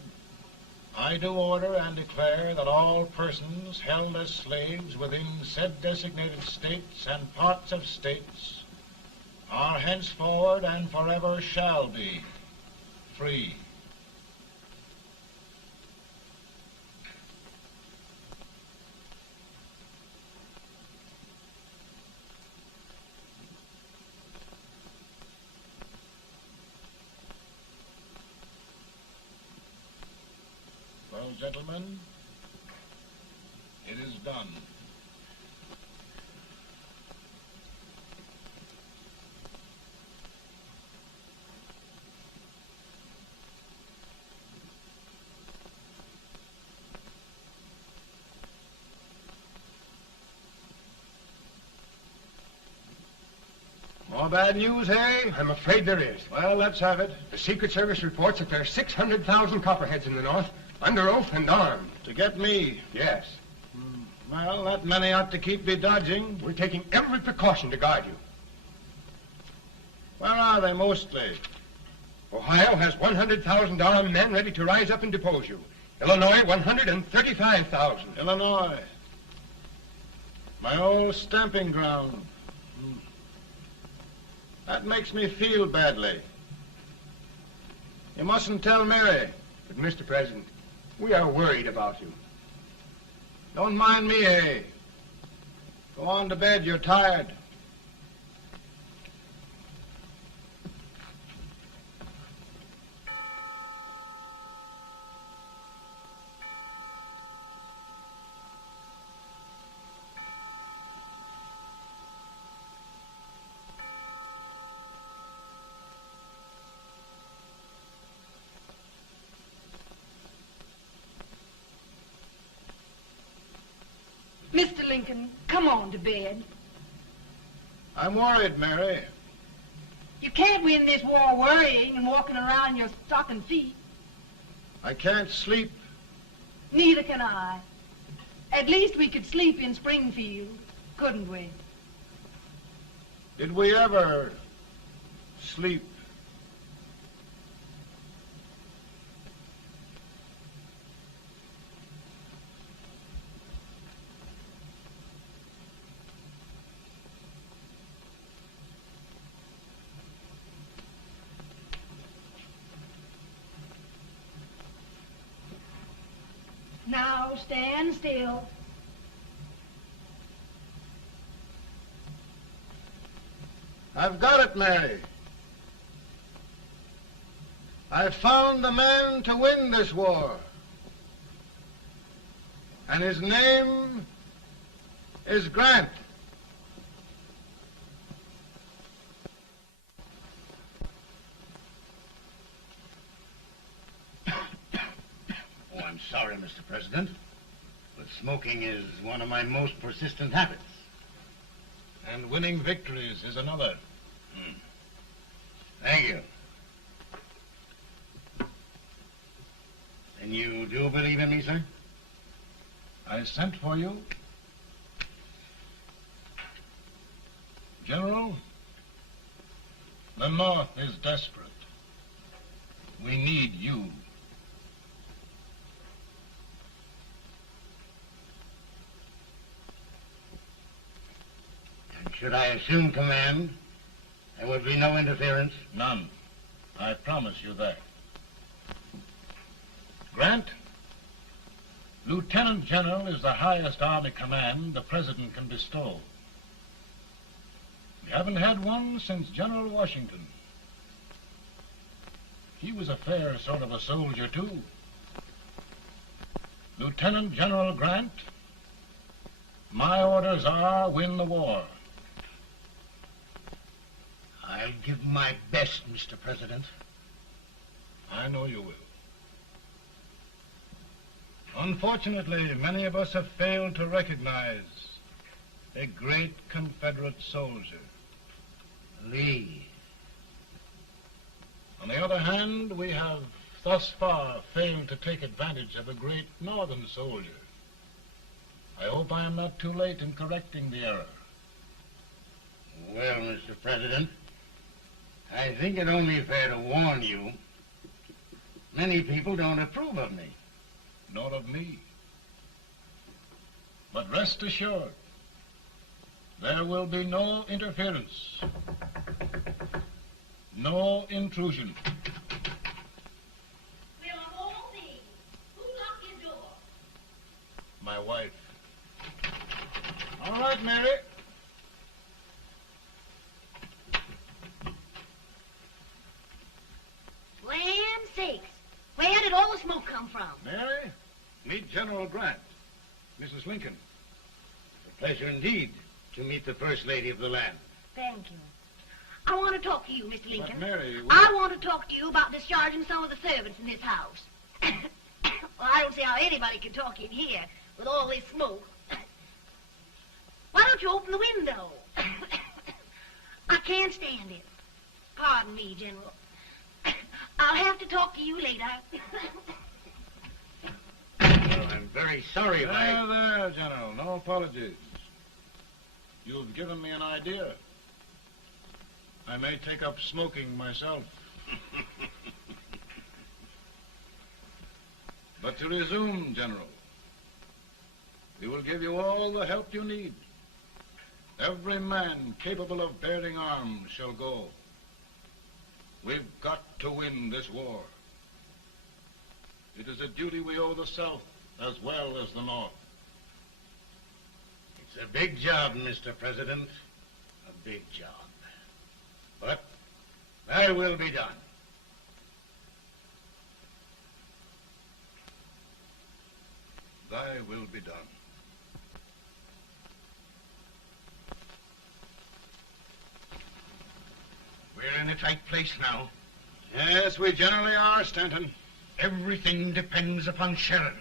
I do order and declare that all persons held as slaves within said designated states and parts of states are henceforward and forever shall be free. Well, gentlemen, it is done. More bad news, hey? I'm afraid there is. Well, let's have it. The Secret Service reports that there are 600,000 copperheads in the North, under oath and armed. To get me? Yes. Well, that many ought to keep me dodging. We're taking every precaution to guard you. are they mostly? Ohio has 100,000 men ready to rise up and depose you. Illinois, 135,000. Illinois. My old stamping ground. That makes me feel badly. You mustn't tell Mary. But, Mr. President, we are worried about you. Don't mind me, eh? Go on to bed. You're tired. Mr. Lincoln, come on to bed. I'm worried, Mary. You can't win this war worrying and walking around in your stocking feet. I can't sleep. Neither can I. At least we could sleep in Springfield, couldn't we? Did we ever sleep? Now stand still. I've got it, Mary. I've found the man to win this war. And his name is Grant. Oh, I'm sorry, Mr. President, but smoking is one of my most persistent habits. And winning victories is another. Thank you. And you do believe in me, sir? I sent for you. General, the North is desperate. We need you. And should I assume command, there would be no interference? None. I promise you that. Grant, Lieutenant General is the highest Army command the President can bestow. We haven't had one since General Washington. He was a fair sort of a soldier, too. Lieutenant General Grant, my orders are win the war. I'll give my best, Mr. President. I know you will. Unfortunately, many of us have failed to recognize a great Confederate soldier. Lee. On the other hand, we have thus far failed to take advantage of a great Northern soldier. I hope I am not too late in correcting the error. Well, Mr. President, I think it only fair to warn you, many people don't approve of me. Nor of me. But rest assured, there will be no interference, no intrusion. Well, of all things, who locked your door? My wife. All right, Mary. Land sakes. Where did all the smoke come from? Mary, meet General Grant, Mrs. Lincoln. A pleasure indeed to meet the First Lady of the land. Thank you. I want to talk to you, Mr. Lincoln. But Mary, I want to talk to you about discharging some of the servants in this house. Well, I don't see how anybody can talk in here with all this smoke. Why don't you open the window? I can't stand it. Pardon me, General. I'll have to talk to you later. Well, I'm very sorry if There, General. No apologies. You've given me an idea. I may take up smoking myself. But to resume, General, we will give you all the help you need. Every man capable of bearing arms shall go. We've got to win this war. It is a duty we owe the South as well as the North. It's a big job, Mr. President. A big job. But thy will be done. Thy will be done. We're in a tight place now. Yes, we generally are, Stanton. Everything depends upon Sheridan.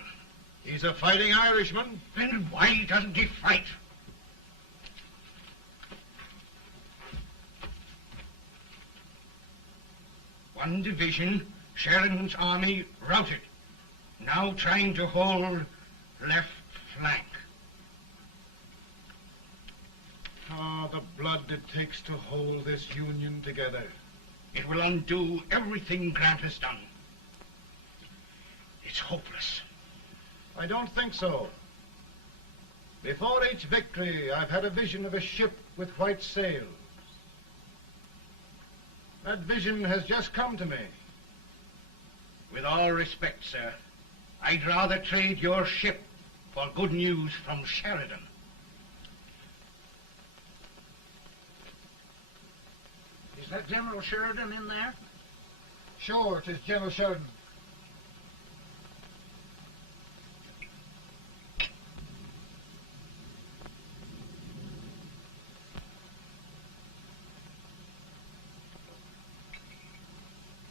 He's a fighting Irishman. Then why doesn't he fight? One division, Sheridan's army, routed. Now trying to hold left flank. Ah, the blood it takes to hold this Union together. It will undo everything Grant has done. It's hopeless. I don't think so. Before each victory, I've had a vision of a ship with white sails. That vision has just come to me. With all respect, sir, I'd rather trade your ship for good news from Sheridan. Is that General Sheridan in there? Sure, it is General Sheridan.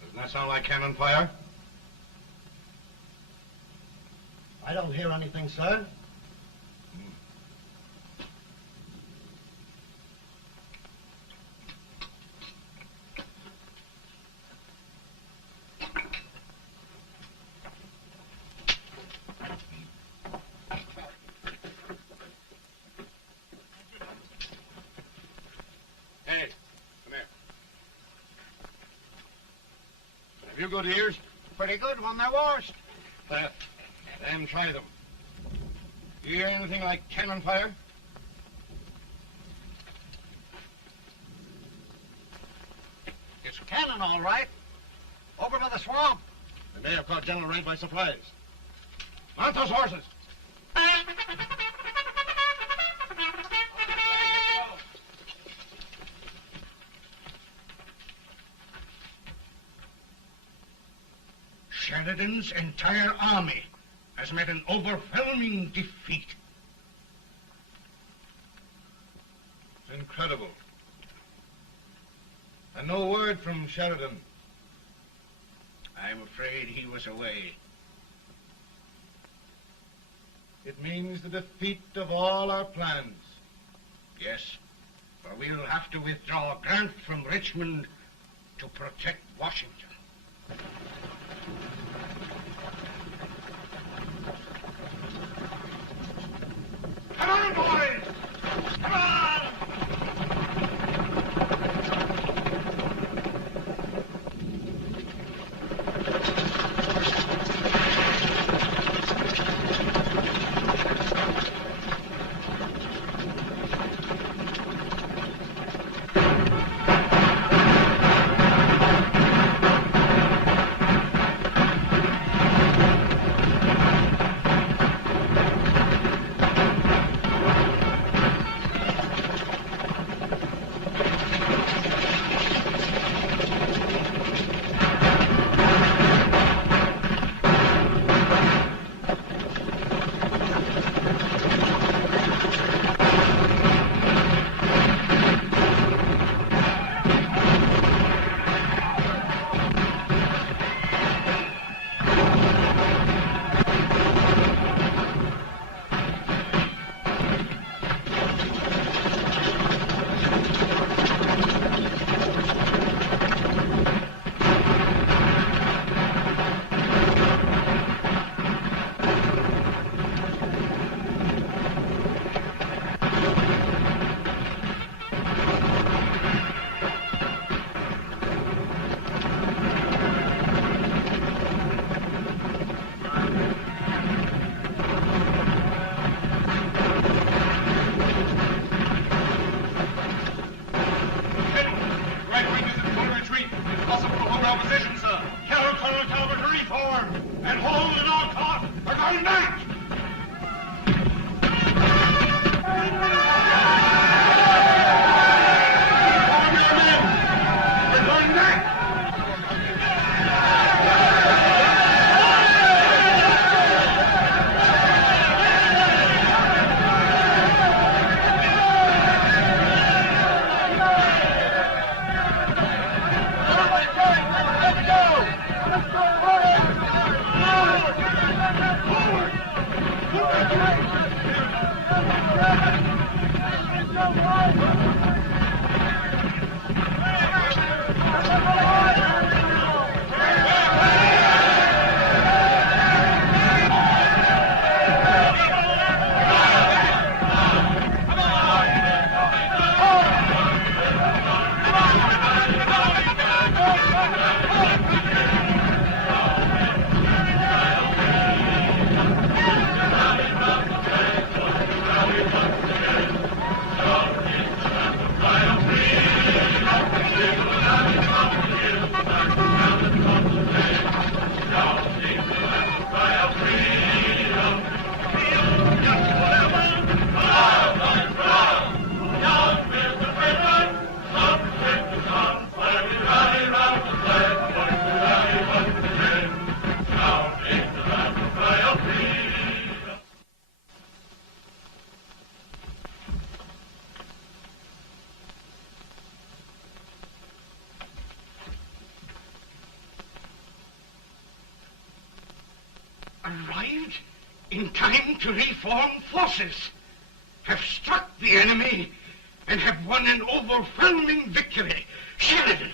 Doesn't that sound like cannon fire? I don't hear anything, sir. Hey, come here. Have you good ears? Pretty good when they're washed. Then try them. You hear anything like cannon fire? It's cannon, all right. Over by the swamp. They may have caught General Rank by surprise. Mount those horses. Sheridan's entire army has met an overwhelming defeat. It's incredible. And no word from Sheridan. I'm afraid he was away. It means the defeat of all our plans. Yes, for we'll have to withdraw Grant from Richmond to protect Washington. Come on, boys! Come on! opposition, sir. Tell Colonel Talbot to reform and hold at all costs. We're going back. Reform your men. We're going back. Arrived in time to reform forces, have struck the enemy, and have won an overwhelming victory. Sheridan!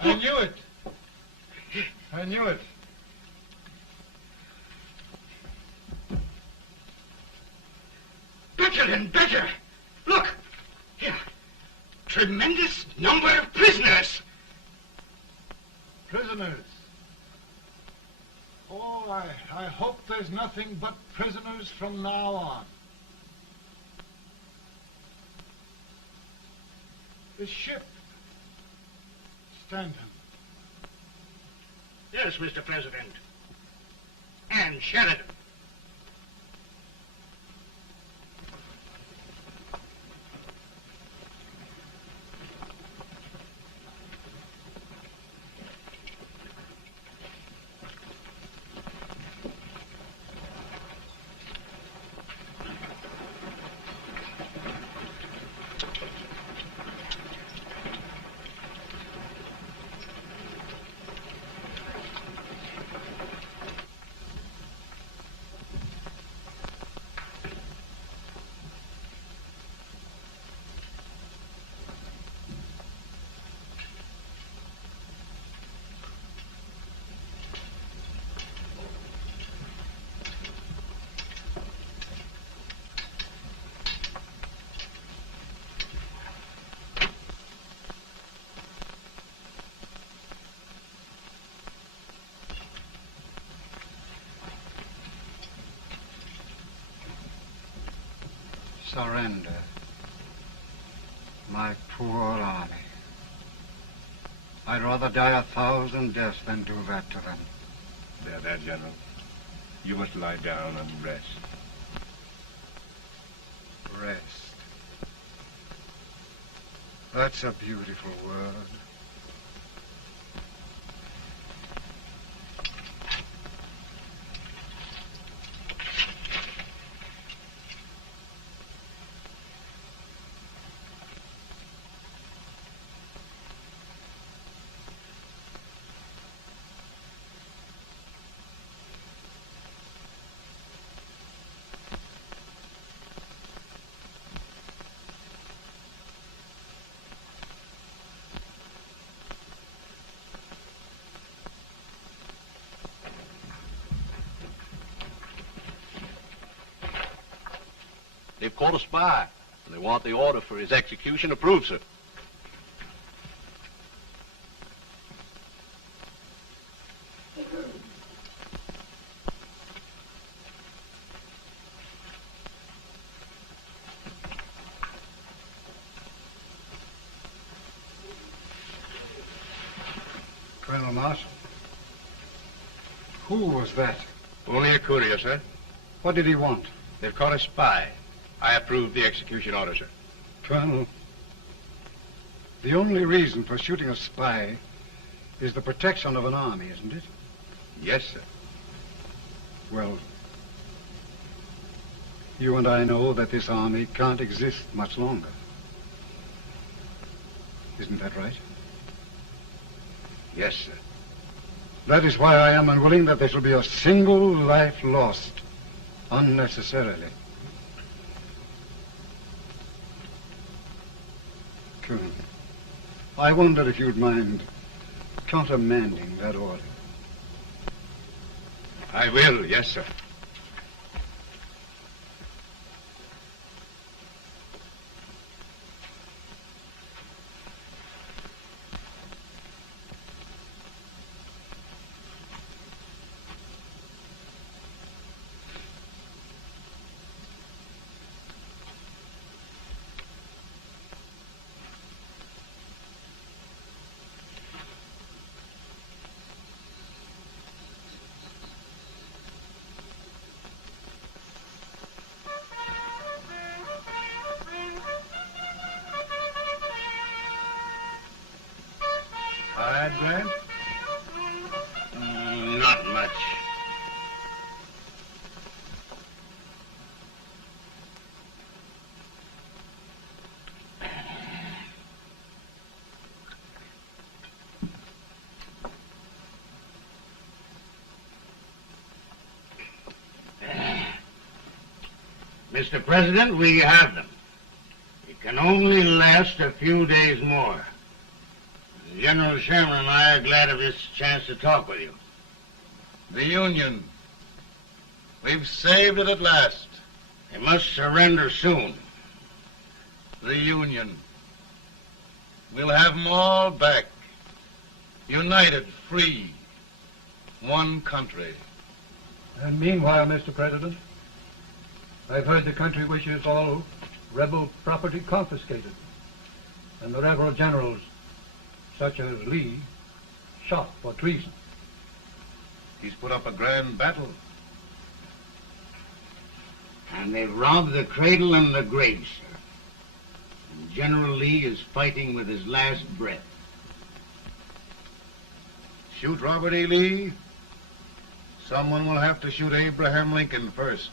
I knew it. I knew it. Better and better. Look, here. Tremendous number of prisoners. Prisoners. Oh, I hope there's nothing but prisoners from now on. The ship. Stanton. Yes, Mr. President. And Sheridan. Surrender. My poor army. I'd rather die 1,000 deaths than do that to them. There, General. You must lie down and rest. Rest. That's a beautiful word. They've caught a spy, and they want the order for his execution approved, sir. Colonel Marshall. Who was that? Only a courier, sir. What did he want? They've caught a spy. I approve the execution order, sir. Colonel, the only reason for shooting a spy is the protection of an army, isn't it? Yes, sir. Well, you and I know that this army can't exist much longer. Isn't that right? Yes, sir. That is why I am unwilling that there shall be a single life lost unnecessarily. Colonel, I wonder if you'd mind countermanding that order. I will, yes, sir. Grant? Not much. Mr. President, we have them. It can only last a few days more. General Sherman and I are glad of this chance to talk with you. The Union. We've saved it at last. They must surrender soon. The Union. We'll have them all back. United, free. One country. And meanwhile, Mr. President, I've heard the country wishes all rebel property confiscated, and the rebel generals, such as Lee, shot for treason. He's put up a grand battle. And they've robbed the cradle and the grave, sir. And General Lee is fighting with his last breath. Shoot Robert E. Lee? Someone will have to shoot Abraham Lincoln first.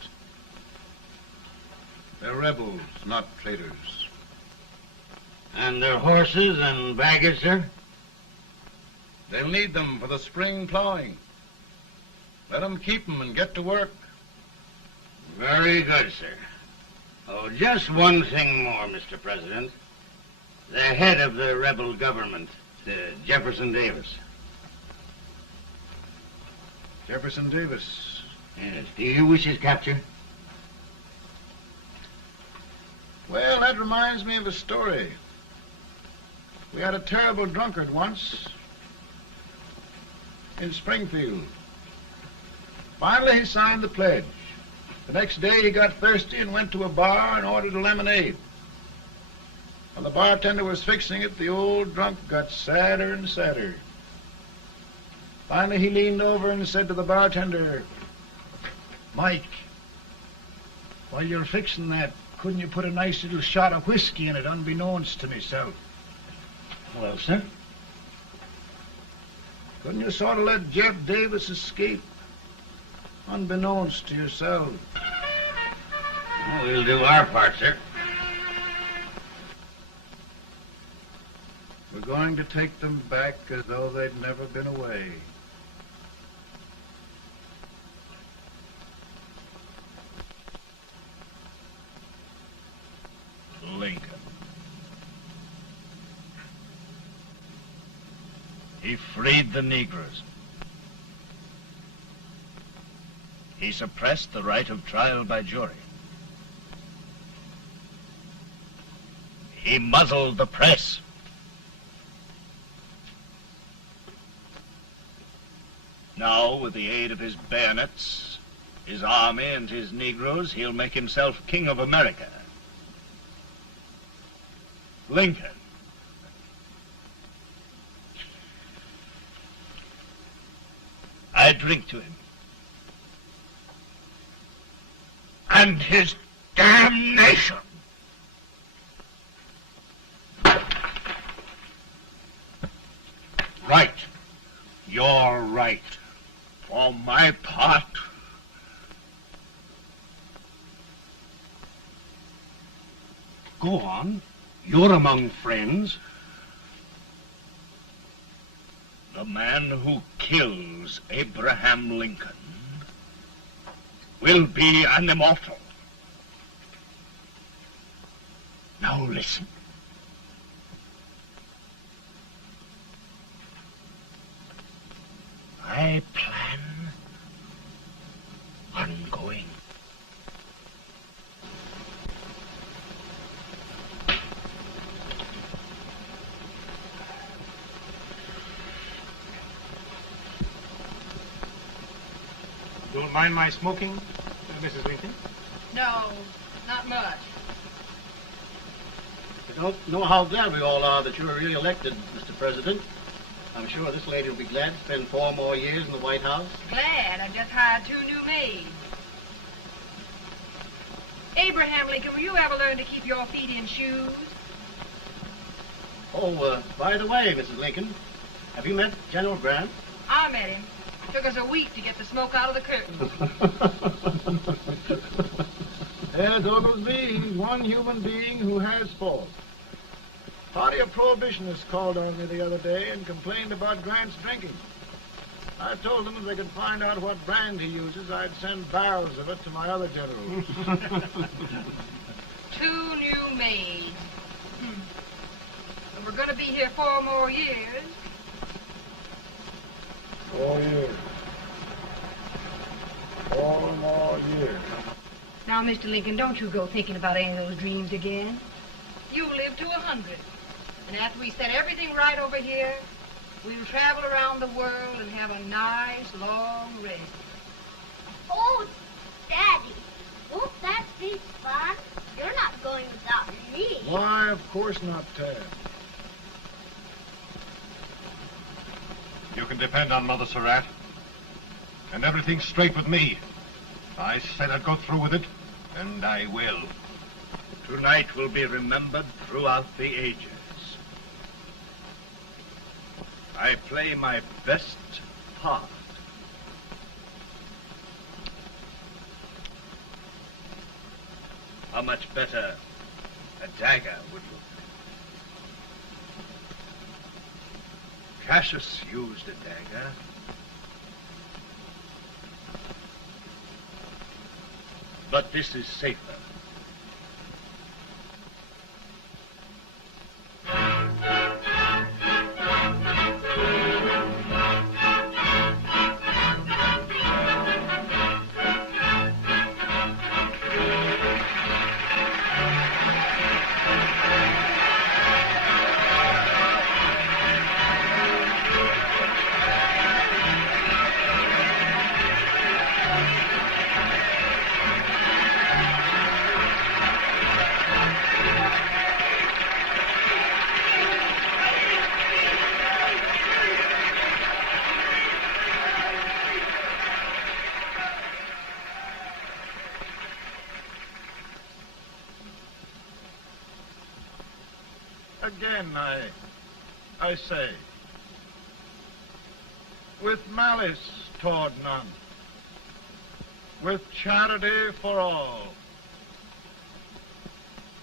They're rebels, not traitors. And their horses and baggage, sir? They'll need them for the spring plowing. Let them keep them and get to work. Very good, sir. Oh, just one thing more, Mr. President. The head of the rebel government, Jefferson Davis. Jefferson Davis? Yes. Do you wish his capture? Well, that reminds me of a story. We had a terrible drunkard once in Springfield. Finally, he signed the pledge. The next day, he got thirsty and went to a bar and ordered a lemonade. While the bartender was fixing it, the old drunk got sadder and sadder. Finally, he leaned over and said to the bartender, "Mike, while you're fixing that, couldn't you put a nice little shot of whiskey in it, unbeknownst to myself?" Well, sir? Couldn't you sort of let Jeff Davis escape, unbeknownst to yourself? Well, we'll do our part, sir. We're going to take them back as though they'd never been away. Lincoln. He freed the Negroes. He suppressed the right of trial by jury. He muzzled the press. Now, with the aid of his bayonets, his army, and his Negroes, he'll make himself King of America. Lincoln. I drink to him. And his damnation. Right. You're right. For my part, Go on. You're among friends. the man who kills Abraham Lincoln will be an immortal. Now listen. I plan on going. Don't mind my smoking, Mrs. Lincoln? No, not much. I don't know how glad we all are that you were re-elected, Mr. President. I'm sure this lady will be glad to spend 4 more years in the White House. Glad. I've just hired 2 new maids. Abraham Lincoln, will you ever learn to keep your feet in shoes? Oh, by the way, Mrs. Lincoln, have you met General Grant? I met him. Took us a week to get the smoke out of the curtains. Yes, Oglesby, he's one human being who has faults. A party of prohibitionists called on me the other day and complained about Grant's drinking. I told them if they could find out what brand he uses, I'd send barrels of it to my other generals. 2 new maids. And we're going to be here 4 more years. 4 years. 4 more years. Now, Mr. Lincoln, don't you go thinking about any of those dreams again. You live to 100. And after we set everything right over here, we'll travel around the world and have a nice, long rest. Oh, Daddy, won't that be fun? You're not going without me. Why, of course not, Tad. You can depend on Mother Surratt. And everything's straight with me. I said I'd go through with it, and I will. Tonight will be remembered throughout the ages. I play my best part. How much better a dagger would look. Cassius used a dagger. But this is safer. Again, I say, with malice toward none, with charity for all,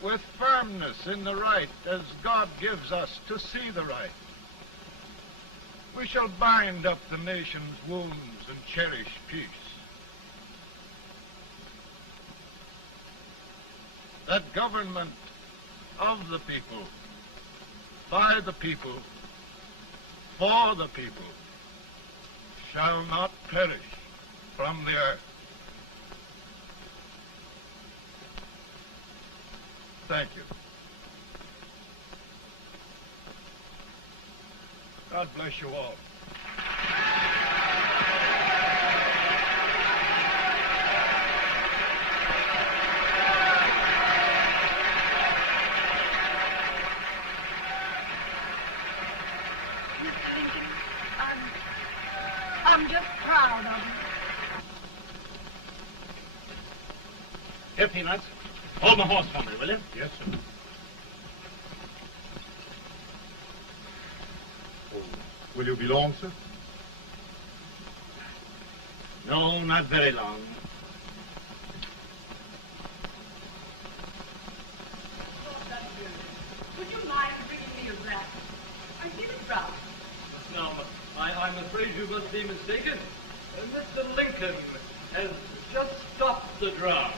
with firmness in the right as God gives us to see the right, we shall bind up the nation's wounds and cherish peace. That government of the people, by the people, for the people, shall not perish from the earth. Thank you. God bless you all. I'm I'm just proud of him. Here, Peanuts. Hold my horse for me, will you? Yes, sir. Oh, will you be long, sir? No, not very long. Would you mind bringing me a wrap? I feel it brown. Now, I'm afraid you must be mistaken. Mr. Lincoln has just stopped the drum.